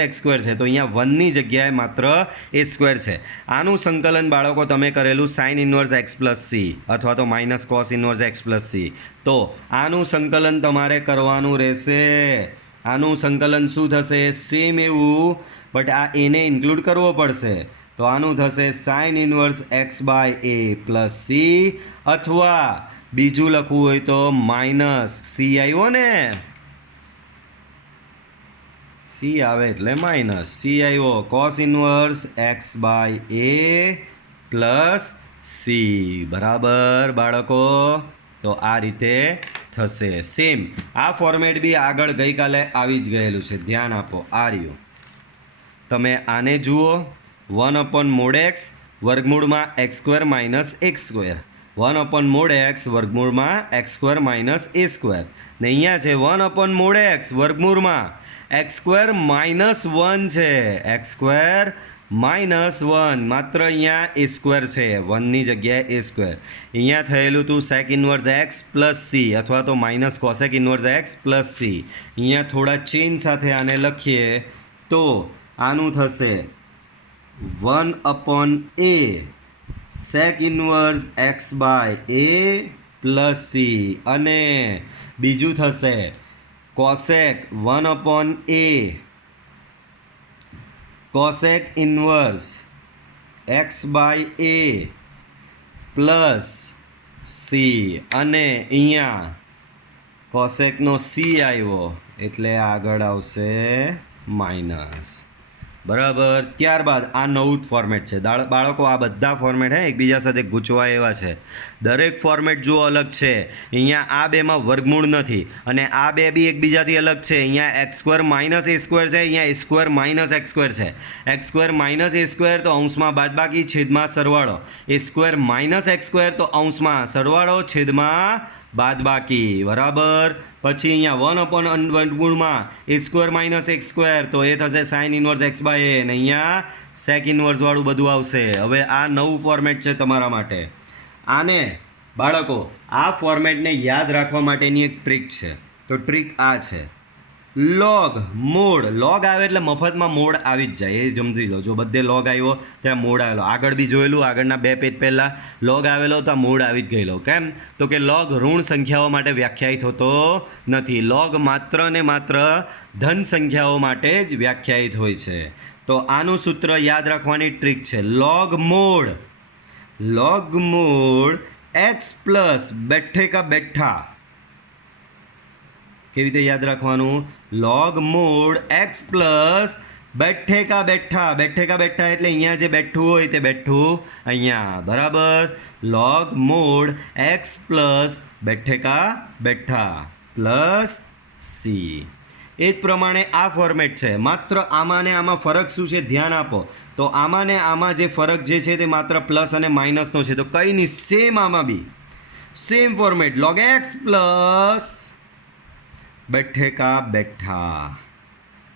- x² છે. તો અહીંયા 1ની જગ્યાએ માત્ર a² છે. આનું સંકલન બાળકો તમે કરેલું sin inverse x + c અથવા તો -cos inverse x + c. તો આનું સંકલન તમારે કરવાનું રહેશે. આનું સંકલન શું થશે? સેમ એવું, બટ આ એને ઇન્ક્લુડ કરવો પડશે. તો આનું થશે sin inverse x / a + c, અથવા બીજું લખવું હોય તો -c આવ્યો ને, c આવે એટલે -c આવ્યો, cos inverse x / a + c. બરાબર બાળકો? તો આ રીતે થશે. સેમ આ ફોર્મેટ બી આગળ ગઈકાલે આવી જ ગયેલું છે, ધ્યાન આપો. આ રહ્યું, તમે આને જુઓ 1/x વર્ગમૂળમાં x² - a², 1/x વર્ગમૂળમાં x² - a², ને અહીંયા છે 1/x વર્ગમૂળમાં x² - 1 છે, x² - 1, માત્ર અહીંયા a² છે, 1ની જગ્યાએ a². અહીંયા થયેલું હતું sec inverse x + c અથવા તો -cosec inverse x + c. અહીંયા થોડા ચેન્જ સાથે આને લખીએ તો આનું થશે 1/a sec inverse x / a + c, અને બીજું થશે cosec 1/a cosec inverse x / a + c, અને અહીંયા કોસેકનો c આવ્યો એટલે આગળ આવશે માઇનસ. બરાબર? ત્યારબાદ આ નવું જ ફોર્મેટ છે બાળકો. આ બધા ફોર્મેટ એકબીજા સાથે ગૂંચવાય એવા છે. દરેક ફોર્મેટ જો અલગ છે, અહીંયા આ બેમાં વર્ગમૂળ નથી, અને આ બે બી એકબીજાથી અલગ છે. અહીંયા x² - a² છે, અહીંયા a² - x² છે. x² - a² તો અંશમાં બાદબાકી છેદમાં સરવાળો, a² - x² તો અંશમાં સરવાળો છેદમાં બાદબાકી. બરાબર? પછી અહીંયા 1/√માં a² - x², તો એ થશે sin inverse x / a, અને અહીંયા sec inverse વાળું બધું આવશે. હવે આ નવું ફોર્મેટ છે તમારા માટે. આને બાળકો આ ફોર્મેટને યાદ રાખવા માટેની એક ટ્રીક છે. તો ટ્રીક આ છે, લોગ મોડ લોગ આવે એટલે મફતમાં મોડ આવી જ જાય, એ સમજી લો. જો બધે લોગ આવ્યો ત્યાં મોડ આવેલો. આગળ બી જોયેલું, આગળના 2 પેજ પહેલાં લોગ આવેલો તો આ મોડ આવી જ ગયેલો. કેમ? તો કે લોગ ઋણ સંખ્યાઓ માટે વ્યાખ્યાયિત હોતો નથી. લોગ માત્ર ને માત્ર ધન સંખ્યાઓ માટે જ વ્યાખ્યાયિત હોય છે. તો આનું સૂત્ર યાદ રાખવાની ટ્રીક છે. લોગ મોડ એક્સ પ્લસ બેઠે કા બેઠા. કેવી રીતે યાદ રાખવાનું? લોગ મોડ એક્સ પ્લસ બેઠે કા બેઠા. બેઠે કા બેઠા એટલે અહીંયા જે બેઠું હોય તે બેઠું અહીંયા. બરાબર. લોગ મોડ એક્સ પ્લસ બેઠે કા બેઠા પ્લસ સી. એ જ પ્રમાણે આ ફોર્મેટ છે. માત્ર આમાં ને આમાં ફરક શું છે ધ્યાન આપો. તો આમાં ને આમાં જે ફરક જે છે તે માત્ર પ્લસ અને માઇનસનો છે. તો કંઈ નહીં, સેમ આમાં બી same format. Log x plus બેઠે કા બેઠા.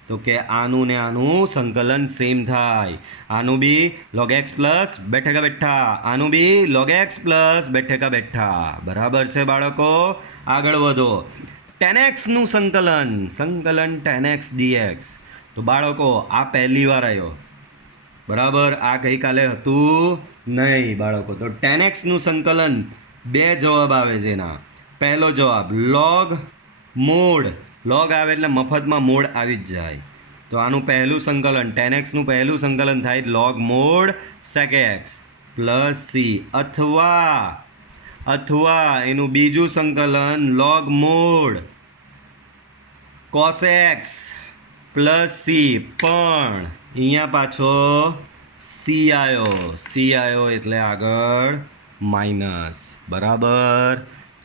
તો કે આનું ને આનું સંકલન સેમ થાય. આનું બી લોગ એક્સ પ્લસ બેઠે કા બેઠા, આનું બી લોગ એક્સ પ્લસ બેઠે કા બેઠા. બરાબર છે બાળકો? આગળ વધો. tan x નું સંકલન tan x dx. તો બાળકો આ પહેલી વાર આવ્યો. બરાબર, આ ગઈકાલે હતું નહીં બાળકો. તો tan x નું સંકલન 2 જવાબ આવે છે એના. પહેલો જવાબ લોગ મોડ. લોગ આવે એટલે મફતમાં મોડ આવી જ જાય. તો આનું પહેલું સંકલન tan x નું પહેલું સંકલન થાય log mod sec x plus c. અથવા એનું બીજું સંકલન log mode cos x plus c. પણ અહીંયા પાછો સી આવ્યો એટલે આગળ માઇનસ. બરાબર.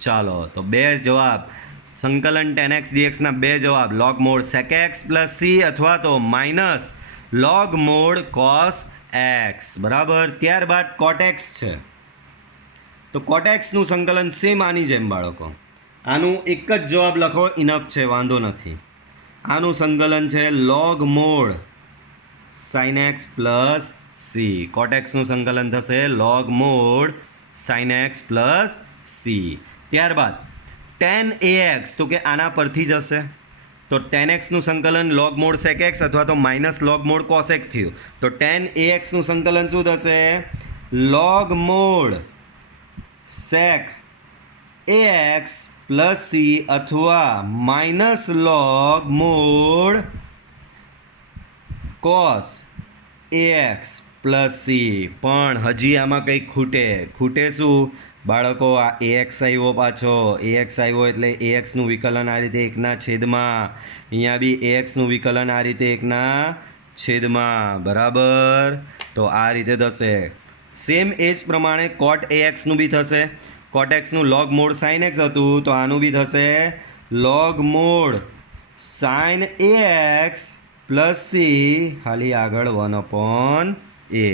ચાલો, તો 2 જવાબ સંકલન tan x dx ના 2 જવાબ log mod sec x plus c અથવા તો minus log mode cos x. બરાબર. ત્યારબાદ cot x છે. તો cot x નું સંકલન સેમ આની જેમ બાળકો. આનું એક જ જવાબ લખો, ઇનફ છે, વાંધો નથી. આનું સંકલન છે log mode sin x plus C. cot x નું સંકલન થશે log mode sin x plus C. ત્યારબાદ tan ax, તો કે આના પરથી જ હશે. તો tan x નું સંકલન log mod sec x અથવા તો minus log mod cos x થયું. તો tan ax નું સંકલન શું થશે? log mod sec ax plus c અથવા minus log mod cos ax plus c. પણ હજી આમાં કંઈક ખૂટે શું બાળકો? આ ax આવ્યો પાછો. ax આવ્યો એટલે axનું વિકલન આ રીતે 1/છેદમાં. અહીંયા બી axનું વિકલન આ રીતે 1/છેદમાં. બરાબર. તો આ રીતે થશે. સેમ એ જ પ્રમાણે cot axનું બી થશે. cot xનું log mod sin x હતું તો આનું બી થશે log mod sin ax plus C ખાલી આગળ 1/a. એ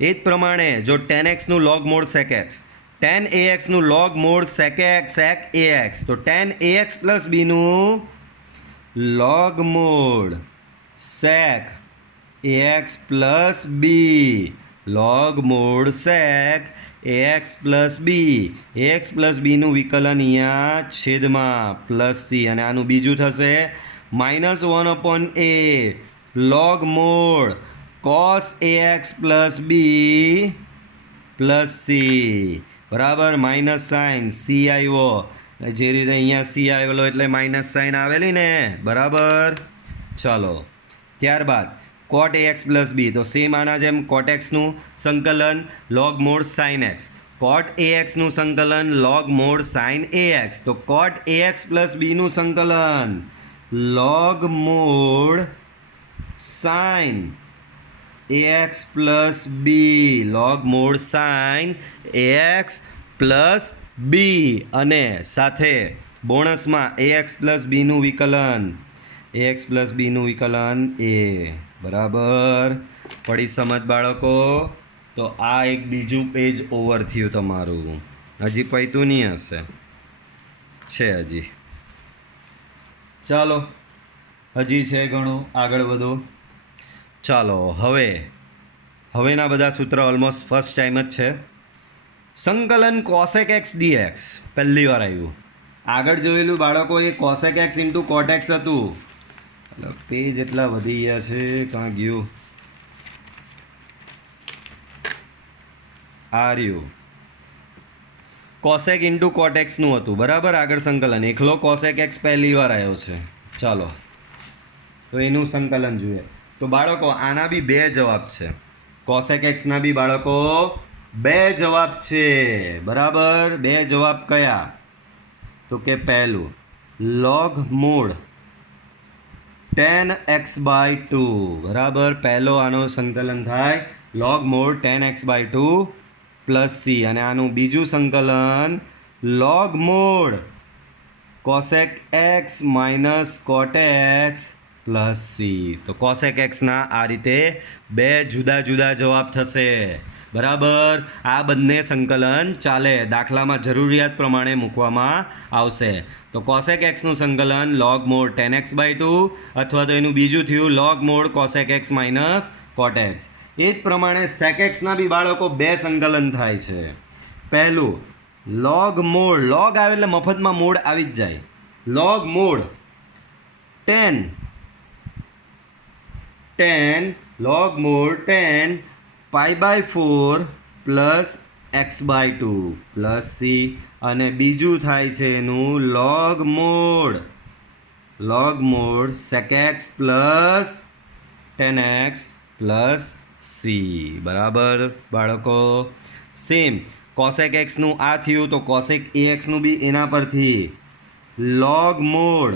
જ પ્રમાણે જો tan x નું log mod sec x, tan ax નું log mod sec ax, તો tan ax પ્લસ b નું log mod sec ax plus b, log mod sec ax plus b. ax plus બીનું વિકલન અહીંયા છેદમાં પ્લસ સી. અને આનું બીજું થશે -1/a log mod cos ax plus b plus c. બરાબર. માઇનસ સાઇન સી આવ્યો, જે રીતે અહીંયા સી આવેલો એટલે માઇનસ સાઇન આવેલી ને. બરાબર. ચાલો, ત્યારબાદ cot ax પ્લસ બી. તો સેમ આના જેમ cot x નું સંકલન log mod sin x, cot ax નું સંકલન log mod sin ax. તો cot ax પ્લસ બી નું સંકલન log mod sin ax plus b, log mod sin ax plus b. અને સાથે બોનસમાં ax પ્લસ બીનું વિકલન, ax પ્લસ બીનું વિકલન એ. બરાબર. પડી સમજ બાળકો? તો આ એક બીજું પેજ ઓવર થયું તમારું. હજી પૈતું નહીં હશે, છે હજી. ચાલો, હજી છે ઘણું, આગળ વધો. ચાલો, હવેના બધા સૂત્ર ઓલમોસ્ટ ફર્સ્ટ ટાઈમ જ છે. સંકલન cosec x dx પહેલી વાર આવ્યું. આગળ જોયેલું બાળકો એ cosec x into cot x હતું. પેજ એટલા વધી ગયા છે, કાં ગયું? આર્યું કોસેક ઇન્ટુ કોટેક્સનું હતું, બરાબર. આગળ સંકલન એકલો કોસેક એક્સ પહેલી વાર આવ્યો છે. ચાલો તો એનું સંકલન જોઈએ. તો બાળકો આના બી બે જવાબ છે. કોસેક એક્સના બી બાળકો બે જવાબ છે, બરાબર. બે જવાબ કયા? તો કે પહેલું લોગ મૂળ tan x/2, બરાબર. પહેલો આનો સંકલન થાય લોગ મૂળ tan x/2 પ્લસ સી, અને આનું બીજું સંકલન લોગ મૂળ cosec x minus cot x plus c. તો કોસેક એક્સના આ રીતે બે જુદા જુદા જવાબ થશે, બરાબર. આ બંને સંકલન ચાલે, દાખલામાં જરૂરિયાત પ્રમાણે મૂકવામાં આવશે. તો કોસેક એક્સનું સંકલન લોગ મોડ tan x/2 અથવા તો એનું બીજું થયું log mod cosec x minus cot x. એ જ પ્રમાણે સેક એક્સના બી બાળકો બે સંકલન થાય છે. પહેલું લોગ મોડ, લોગ આવે એટલે મફતમાં મોડ આવી જ જાય. Log mod tan log mod tan π/4 plus x/2 plus c, અને બીજું થાય છે એનું log mod sec x plus tan x plus c, બરાબર બાળકો. સેમ કોસેક એક્સનું આ થયું તો કોસેક એ એક્સનું બી એના પરથી લોગ મોડ,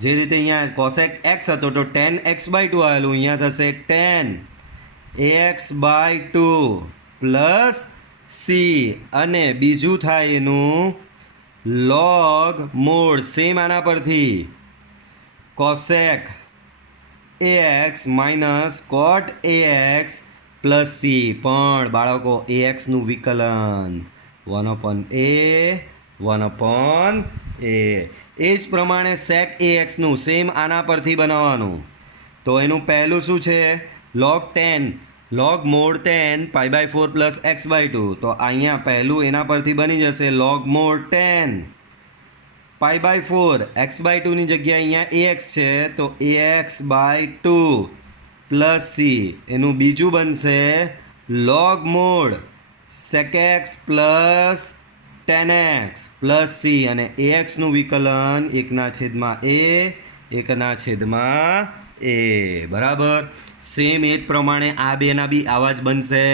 જે રીતે અહીંયા કોસેક એક્સ હતો તો tan x/2 આવેલું, અહીંયા થશે tan ax/2 પ્લસ સી, અને બીજું થાય એનું લોગ મોડ સેમ આના પરથી cosec ax minus cot ax plus c. પણ બાળકો axનું વિકલન 1/a 1/a. એ જ પ્રમાણે સેક axનું સેમ આના પરથી બનાવવાનું. તો એનું પહેલું શું છે? Log mod tan π/4 plus x/2. તો અહીંયા પહેલું એના પરથી બની જશે લોગ મોડ tan π/4 x/2 ની જગ્યાએ અહીંયા ax છે તો ax/2 પ્લસ સી. એનું બીજું બનશે log mod sec x plus tan x plus c, અને axનું વિકલન 1/a, બરાબર. સેમ એ જ પ્રમાણે આ બેના બી આવા જ બનશે,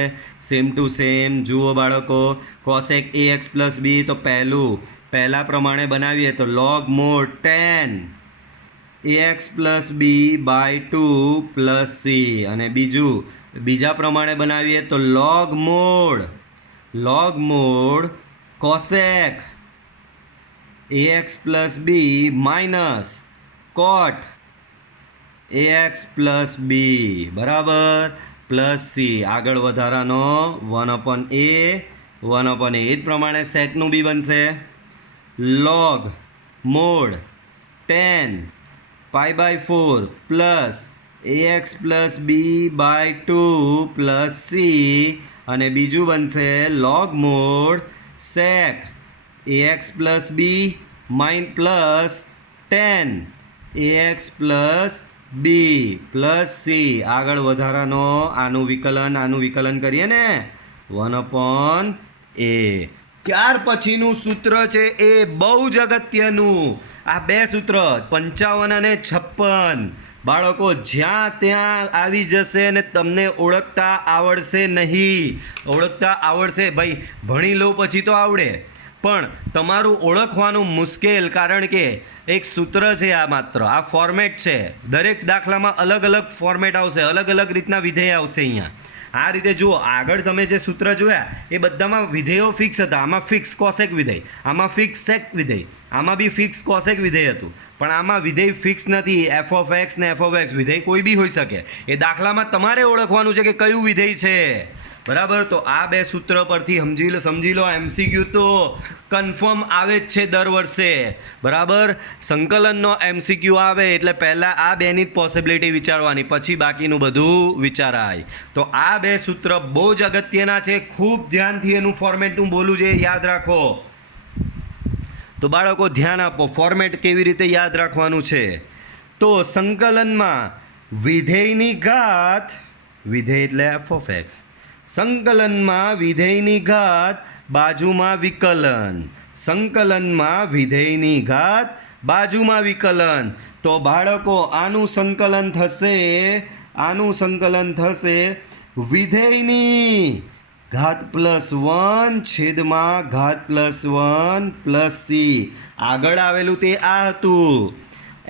સેમ ટુ સેમ. જુઓ બાળકો, કોસેક ax પ્લસ બી, તો પહેલા પ્રમાણે બનાવીએ તો log mod tan ax plus b/2 plus c, અને બીજા પ્રમાણે બનાવીએ તો log mod cosec ax plus b minus cot ax plus b, બરાબર, પ્લસ સી. આગળ વધારાનો 1/a 1/a. એ જ પ્રમાણે સેકનું બી બનશે log mod tan π/4 plus ax plus b/2 plus c, અને બીજું બનશે log mod sec ax plus b plus tan ax plus b plus c. આગળ વધારાનો આનું વિકલન કરીએ ને 1/a. ત્યાર પછીનું સૂત્ર છે એ બહુ જ અગત્યનું. આ બે સૂત્ર 55 અને 56 બાળકો જ્યાં ત્યાં આવી જશે અને તમને ઓળખતા આવડશે નહીં. ભાઈ ભણી લો પછી તો આવડે, પણ તમારું ઓળખવાનું મુશ્કેલ, કારણ કે એક સૂત્ર છે, આ માત્ર આ ફોર્મેટ છે. દરેક દાખલામાં અલગ અલગ ફોર્મેટ આવશે, અલગ અલગ રીતના વિધેય આવશે. અહીંયા આ રીતે જુઓ, આગળ તમે જે સૂત્ર જોયા એ બધામાં વિધેયો ફિક્સ હતા. આમાં ફિક્સ કોસેક વિધેય, આમાં ફિક્સ સેક વિધેય, આમાં બી ફિક્સ કોસેક વિધેય હતું. પણ આમાં વિધેય ફિક્સ નથી. f(x) ને f(x) વિધેય કોઈ બી હોઈ શકે. એ દાખલામાં તમારે ઓળખવાનું છે કે કયું વિધેય છે, બરાબર. તો આ બે સૂત્ર પરથી સમજી લો. MCQ તો કન્ફર્મ આવે જ છે દર વર્ષે, બરાબર. સંકલનનો MCQ આવે એટલે પહેલાં આ બેની જ પોસિબિલિટી વિચારવાની, પછી બાકીનું બધું વિચારાય. તો આ બે સૂત્ર બહુ જ અગત્યના છે. ખૂબ ધ્યાનથી એનું ફોર્મેટ હું બોલું છે યાદ રાખો. તો બાળકો ધ્યાન આપો, ફોર્મેટ કેવી રીતે યાદ રાખવાનું છે. તો સંકલનમાં વિધેયની ઘાત, વિધેય એટલે એફ ઓફ એક્સ, સંકલનમાં વિધેયની ઘાત બાજુમાં વિકલન, સંકલનમાં વિધેયની ઘાત બાજુમાં વિકલન. તો બાળકો આનું સંકલન થશે વિધેયની ઘાત +1 છેદમાં ઘાત +1 પ્લસ સી. આગળ આવેલું તે આ હતું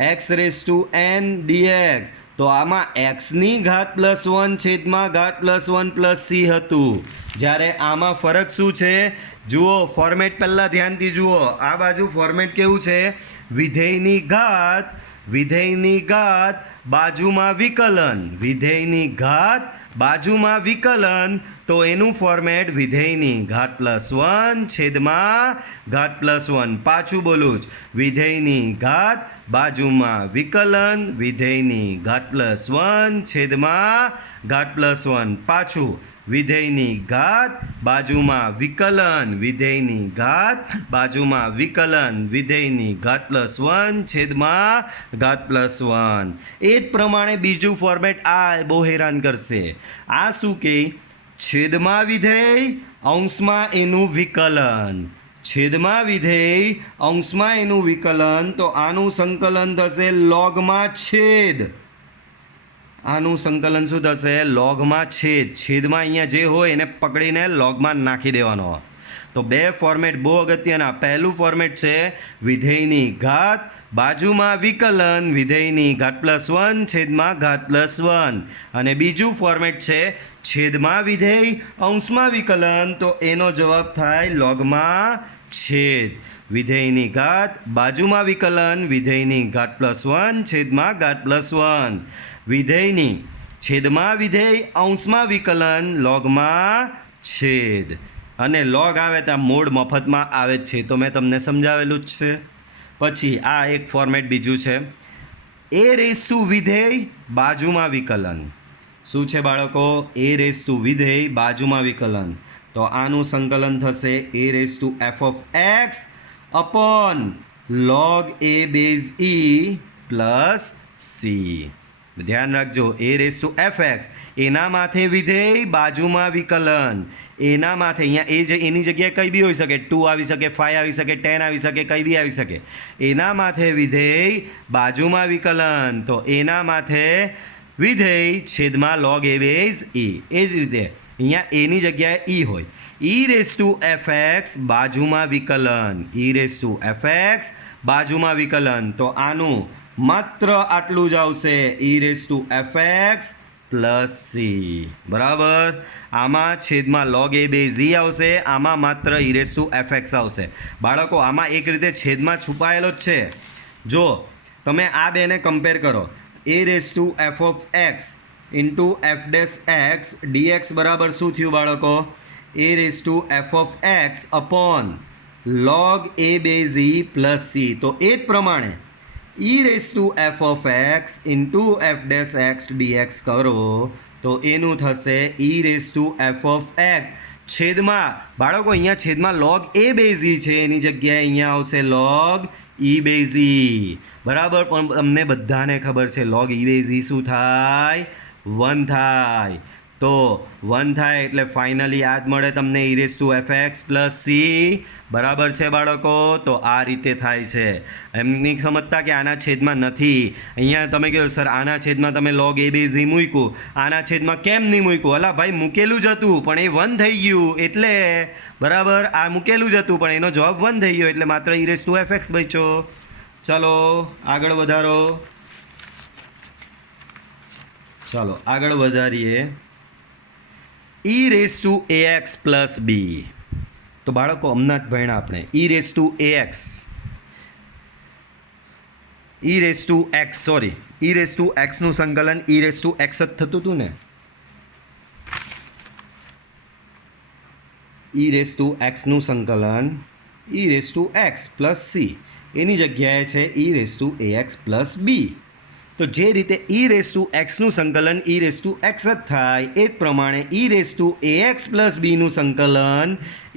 x⁻n dx. તો આમાં xની ઘાત +1 છેદમાં ઘાત +1 પ્લસ સી હતું. જ્યારે આમાં ફરક શું છે જુઓ, ફોર્મેટ પહેલાં ધ્યાનથી જુઓ. આ બાજુ ફોર્મેટ કેવું છે, વિધેયની ઘાત બાજુમાં વિકલન, વિધેયની ઘાત બાજુમાં વિકલન. તો એનું ફોર્મેટ વિધેયની ઘાત +1 છેદમાં ઘાત +1. પાછું બોલું જ, વિધેયની ઘાત બાજુમાં વિકલન, વિધેયની ઘાત +1 છેદમાં ઘાત +1. પાછું, વિધેયની ઘાત બાજુમાં વિકલન, વિધેયની ઘાત બાજુમાં વિકલન, વિધેયની ઘાત +1 છેદમાં ઘાત +1. એ જ પ્રમાણે બીજું ફોર્મેટ આ બહુ હેરાન કરશે. આ શું કહે, છેદમાં વિધેય અંશમાં એનું વિકલન, છેદમાં વિધેય અંશમાં એનું વિકલન. તો આનું સંકલન થશે લોગમાં છેદ, આનું સંકલન શું થશે, લોગમાં છેદ. છેદમાં અહીંયા જે હોય એને પકડીને લોગમાં નાખી દેવાનો. તો બે ફોર્મેટ બહુ અગત્યના. પહેલું ફોર્મેટ છે વિધેયની ઘાત બાજુમાં વિકલન, વિધેયની ઘાત +1 છેદમાં ઘાત +1. અને બીજું ફોર્મેટ છે છેદમાં વિધેય અંશમાં વિકલન. તો એનો જવાબ થાય લોગમાં છેદ. વિધેયની ઘાત બાજુમાં વિકલન, વિધેયની ઘાત +1 છેદમાં ઘાત +1. વિધેયની છેદમાં વિધેય અંશમાં વિકલન, લોગમાં છેદ. અને લોગ આવે ત્યાં મોડ મફતમાં આવે જ છે. તો મેં તમને સમજાવેલું જ છે. પછી આ એક ફોર્મેટ બીજું છે a⁻ વિધેય બાજુમાં વિકલન. શું છે બાળકો, a⁻ વિધેય બાજુમાં વિકલન. તો આનું સંકલન થશે a⁻f of x upon log a base e plus c. ધ્યાન રાખજો, a⁻fx એના માથે વિધેય બાજુમાં વિકલન, એના માથે અહીંયા એ જે એની જગ્યાએ કંઈ બી હોઈ શકે, 2 આવી શકે, 5 આવી શકે, 10 આવી શકે, કંઈ બી આવી શકે. એના માથે વિધેય બાજુમાં વિકલન. તો એના માથે વિધેય છેદમાં log a base e. એ જ રીતે અહીંયા એની જગ્યાએ e હોય, e⁻fx બાજુમાં વિકલન, e⁻fx બાજુમાં વિકલન. તો આનું માત્ર આટલું જ આવશે, e⁻fx પ્લસ સી. બરાબર, આમાં છેદમાં log a base e આવશે, આમાં માત્ર e⁻fx આવશે. બાળકો આમાં એક રીતે છેદમાં છુપાયેલો જ છે. જો તમે આ બેને કમ્પેર કરો, a⁻f of x into f'(x) dx બરાબર શું થયું બાળકો, a⁻f of x upon log a base e plus c. તો એ જ પ્રમાણે e⁻f of x into f'(x) dx કરો તો એનું થશે e⁻f of x છેદમાં, બાળકો અહીંયા છેદમાં log a base e છે, એની જગ્યાએ અહીંયા આવશે log e base e. બરાબર, પણ તમને બધાને ખબર છે log e base e શું થાય, 1 થાય. તો 1 થાય એટલે ફાઇનલી આ જ મળે તમને e⁻fx પ્લસ સી. બરાબર છે બાળકો. તો આ રીતે થાય છે. એમ નહીં સમજતા કે આના છેદમાં નથી. અહીંયા તમે કહો સર આના છેદમાં તમે log a base e મૂક્યું, આના છેદમાં કેમ નહીં મૂક્યું? અલા ભાઈ મૂકેલું જ હતું પણ એ 1 થઈ ગયું એટલે. બરાબર, આ મૂકેલું જ હતું પણ એનો જવાબ 1 થઈ ગયો એટલે માત્ર e⁻fx બચ્યો. ચાલો આગળ વધારો, ચાલો આગળ વધારીએ. e⁻ax પ્લસ બી. તો બાળકો હમણાં જ ભણ્યા આપણે e⁻x નું સંકલન e⁻x જ થતું હતું ને, e⁻x નું સંકલન e⁻x પ્લસ સી, એની જગ્યાએ છે e⁻ax પ્લસ બી. તો જે રીતે e⁻x નું સંકલન e⁻x જ થાય એ જ પ્રમાણે e⁻ax પ્લસ બીનું સંકલન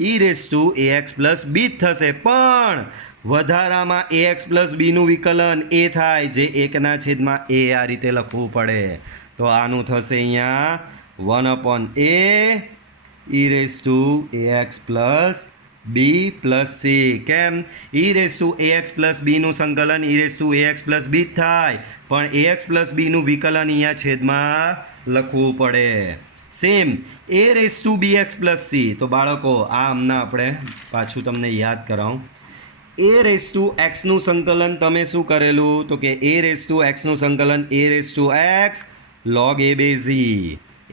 e⁻ax પ્લસ બી જ થશે. પણ વધારામાં ax પ્લસ બીનું વિકલન એ થાય જે 1/a આ રીતે લખવું પડે. તો આનું થશે અહીંયા 1/a e⁻ax plus b plus C. કેમ? e⁻ax પ્લસ બીનું સંકલન e⁻ax પ્લસ બી જ થાય, પણ ax પ્લસ બીનું વિકલન અહીંયા છેદમાં લખવું પડે. Same a⁻bx plus c. તો બાળકો આ હમણાં આપણે પાછું તમને યાદ કરાવું. a⁻x નું સંકલન તમે શું કરેલું? તો કે a⁻x નું સંકલન a⁻x log a base e.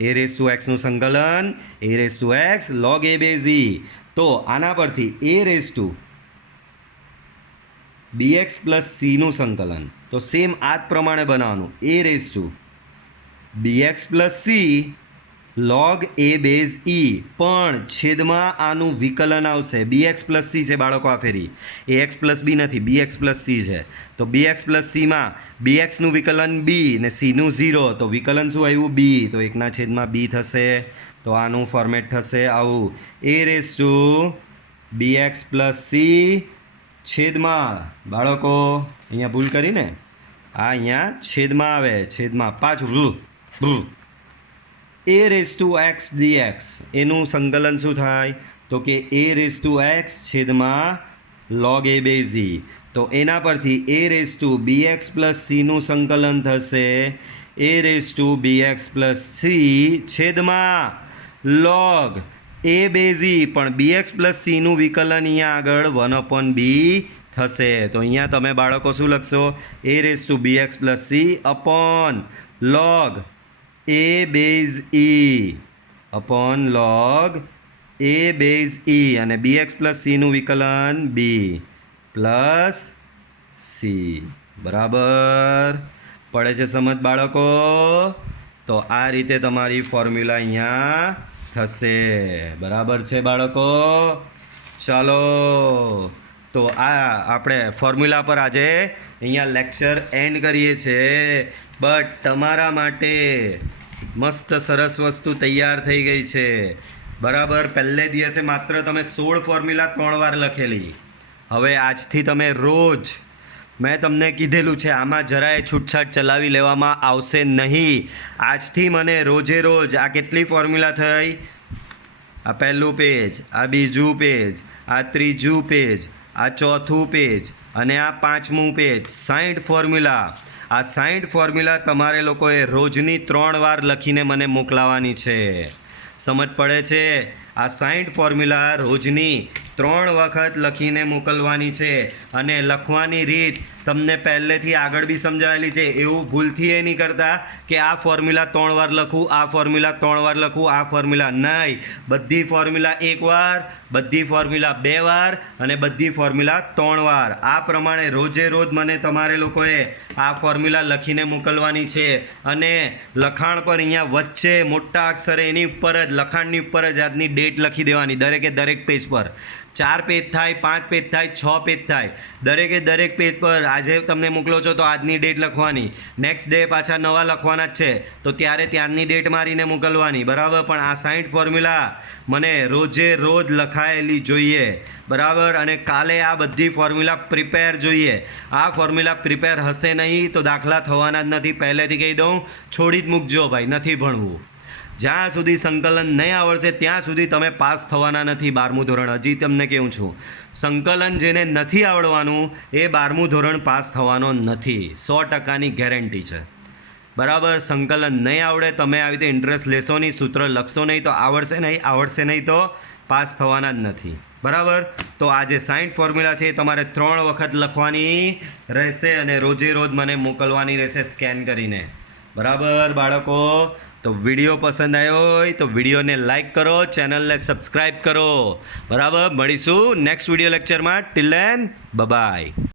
a⁻x નું સંકલન a⁻x log a base e. તો આના પરથી a⁻bx પ્લસ સીનું સંકલન તો સેમ આ જ પ્રમાણે બનાવવાનું. a⁻bx plus C log a base e, પણ છેદમાં આનું વિકલન આવશે. bx પ્લસ સી છે બાળકો આ ફેરી, ax પ્લસ બી નથી, bx પ્લસ સી છે. તો bx પ્લસ સીમાં bxનું વિકલન બી ને સીનું 0, તો વિકલન શું આવ્યું? બી. તો 1/b થશે. તો આનું ફોર્મેટ થશે આવું a⁻bx પ્લસ સી છેદમાં બાળકો અહીંયા ભૂલ કરીને આ અહીંયા છેદમાં આવે, છેદમાં પાછું a⁻x dx એનું સંકલન શું થાય? તો કે a⁻x છેદમાં log a base e. તો એના પરથી a⁻bx પ્લસ સીનું સંકલન થશે a⁻bx પ્લસ સી છેદમાં log a base e, પણ bx પ્લસ સીનું વિકલન અહીંયા આગળ 1/b થશે. તો અહીંયા તમે બાળકો શું લખશો? a⁻bx plus C upon log a base e upon log a base e, અને bx પ્લસ સીનું વિકલન b પ્લસ સી. બરાબર પડે છે સમજ બાળકો? તો આ રીતે તમારી ફોર્મ્યુલા અહીંયા થશે. બરાબર છે બાળકો? ચાલો તો આ આપણે ફોર્મ્યુલા પર આજે અહીંયા લેક્ચર એન્ડ કરીએ છીએ. બટ તમારા માટે મસ્ત સરસ વસ્તુ તૈયાર થઈ ગઈ છે. બરાબર, પહેલે દિવસે માત્ર તમે 16 ફોર્મ્યુલા 3 વાર લખેલી. હવે આજથી તમે રોજ, મેં તમને કીધેલું છે આમાં જરાય છૂટછાટ ચલાવી લેવામાં આવશે નહીં. આજથી મને રોજે રોજ આ કેટલી ફોર્મ્યુલા થઈ? આ પહેલું પેજ, આ બીજું પેજ, આ ત્રીજું પેજ, આ ચોથું પેજ અને આ પાંચમું પેજ, 60 ફોર્મ્યુલા. આ 60 ફોર્મ્યુલા તમારે લોકોએ રોજની 3 વાર લખીને મને મોકલાવવાની છે. સમજ પડે છે? આ 60 ફોર્મ્યુલા રોજની 3 વખત લખીને મોકલવાની છે. અને લખવાની રીત તમને પહેલેથી આગળ બી સમજાવેલી છે. એવું ભૂલથી એ નહીં કરતા કે આ ફોર્મ્યુલા 3 વાર લખું, આ ફોર્મ્યુલા 3 વાર લખું, આ ફોર્મ્યુલા નહીં. બધી ફોર્મ્યુલા 1 વાર, બધી ફોર્મ્યુલા 2 વાર અને બધી ફોર્મ્યુલા 3 વાર. આ પ્રમાણે રોજે રોજ મને તમારે લોકોએ આ ફોર્મ્યુલા લખીને મોકલવાની છે. અને લખાણ પર અહીંયા વચ્ચે મોટા અક્ષરે એની ઉપર જ, લખાણની ઉપર જ આજની ડેટ લખી દેવાની. દરેકે દરેક પેજ પર 4 પેજ થાય, 5 પેજ થાય, 6 પેજ થાય, દરેકે દરેક પેજ પર આજે તમને મોકલો છો તો આજની ડેટ લખવાની. નેક્સ્ટ ડે પાછા નવા લખવાના જ છે તો ત્યારે ત્યારની ડેટ મારીને મોકલવાની. બરાબર, પણ આ 60 ફોર્મ્યુલા મને રોજે રોજ લખાયેલી જોઈએ. બરાબર, અને કાલે આ બધી ફોર્મ્યુલા પ્રિપેર જોઈએ. આ ફોર્મ્યુલા પ્રિપેર હશે નહીં તો દાખલા થવાના જ નથી. પહેલેથી કહી દઉં, છોડી જ મૂકજો ભાઈ, નથી ભણવું. જ્યાં સુધી સંકલન નહીં આવડશે ત્યાં સુધી તમે પાસ થવાના નથી 12મું ધોરણ. હજી તમને કહું છું, સંકલન જેને નથી આવડવાનું એ 12મું ધોરણ પાસ થવાનો નથી. 100%ની ગેરંટી છે. બરાબર, સંકલન નહીં આવડે, તમે આવી રીતે ઇન્ટરેસ્ટ લેશો નહીં, સૂત્ર લખશો નહીં તો આવડશે નહીં તો પાસ થવાના જ નથી. બરાબર, તો આ જે 60 ફોર્મ્યુલા છે એ તમારે 3 વખત લખવાની રહેશે અને રોજે રોજ મને મોકલવાની રહેશે સ્કેન કરીને. બરાબર બાળકો? તો વિડીયો પસંદ આવ્યો હોય તો વિડીયોને લાઈક કરો, ચેનલને સબસ્ક્રાઈબ કરો. બરાબર, મળીશું નેક્સ્ટ વિડીયો લેક્ચરમાં. Till then by.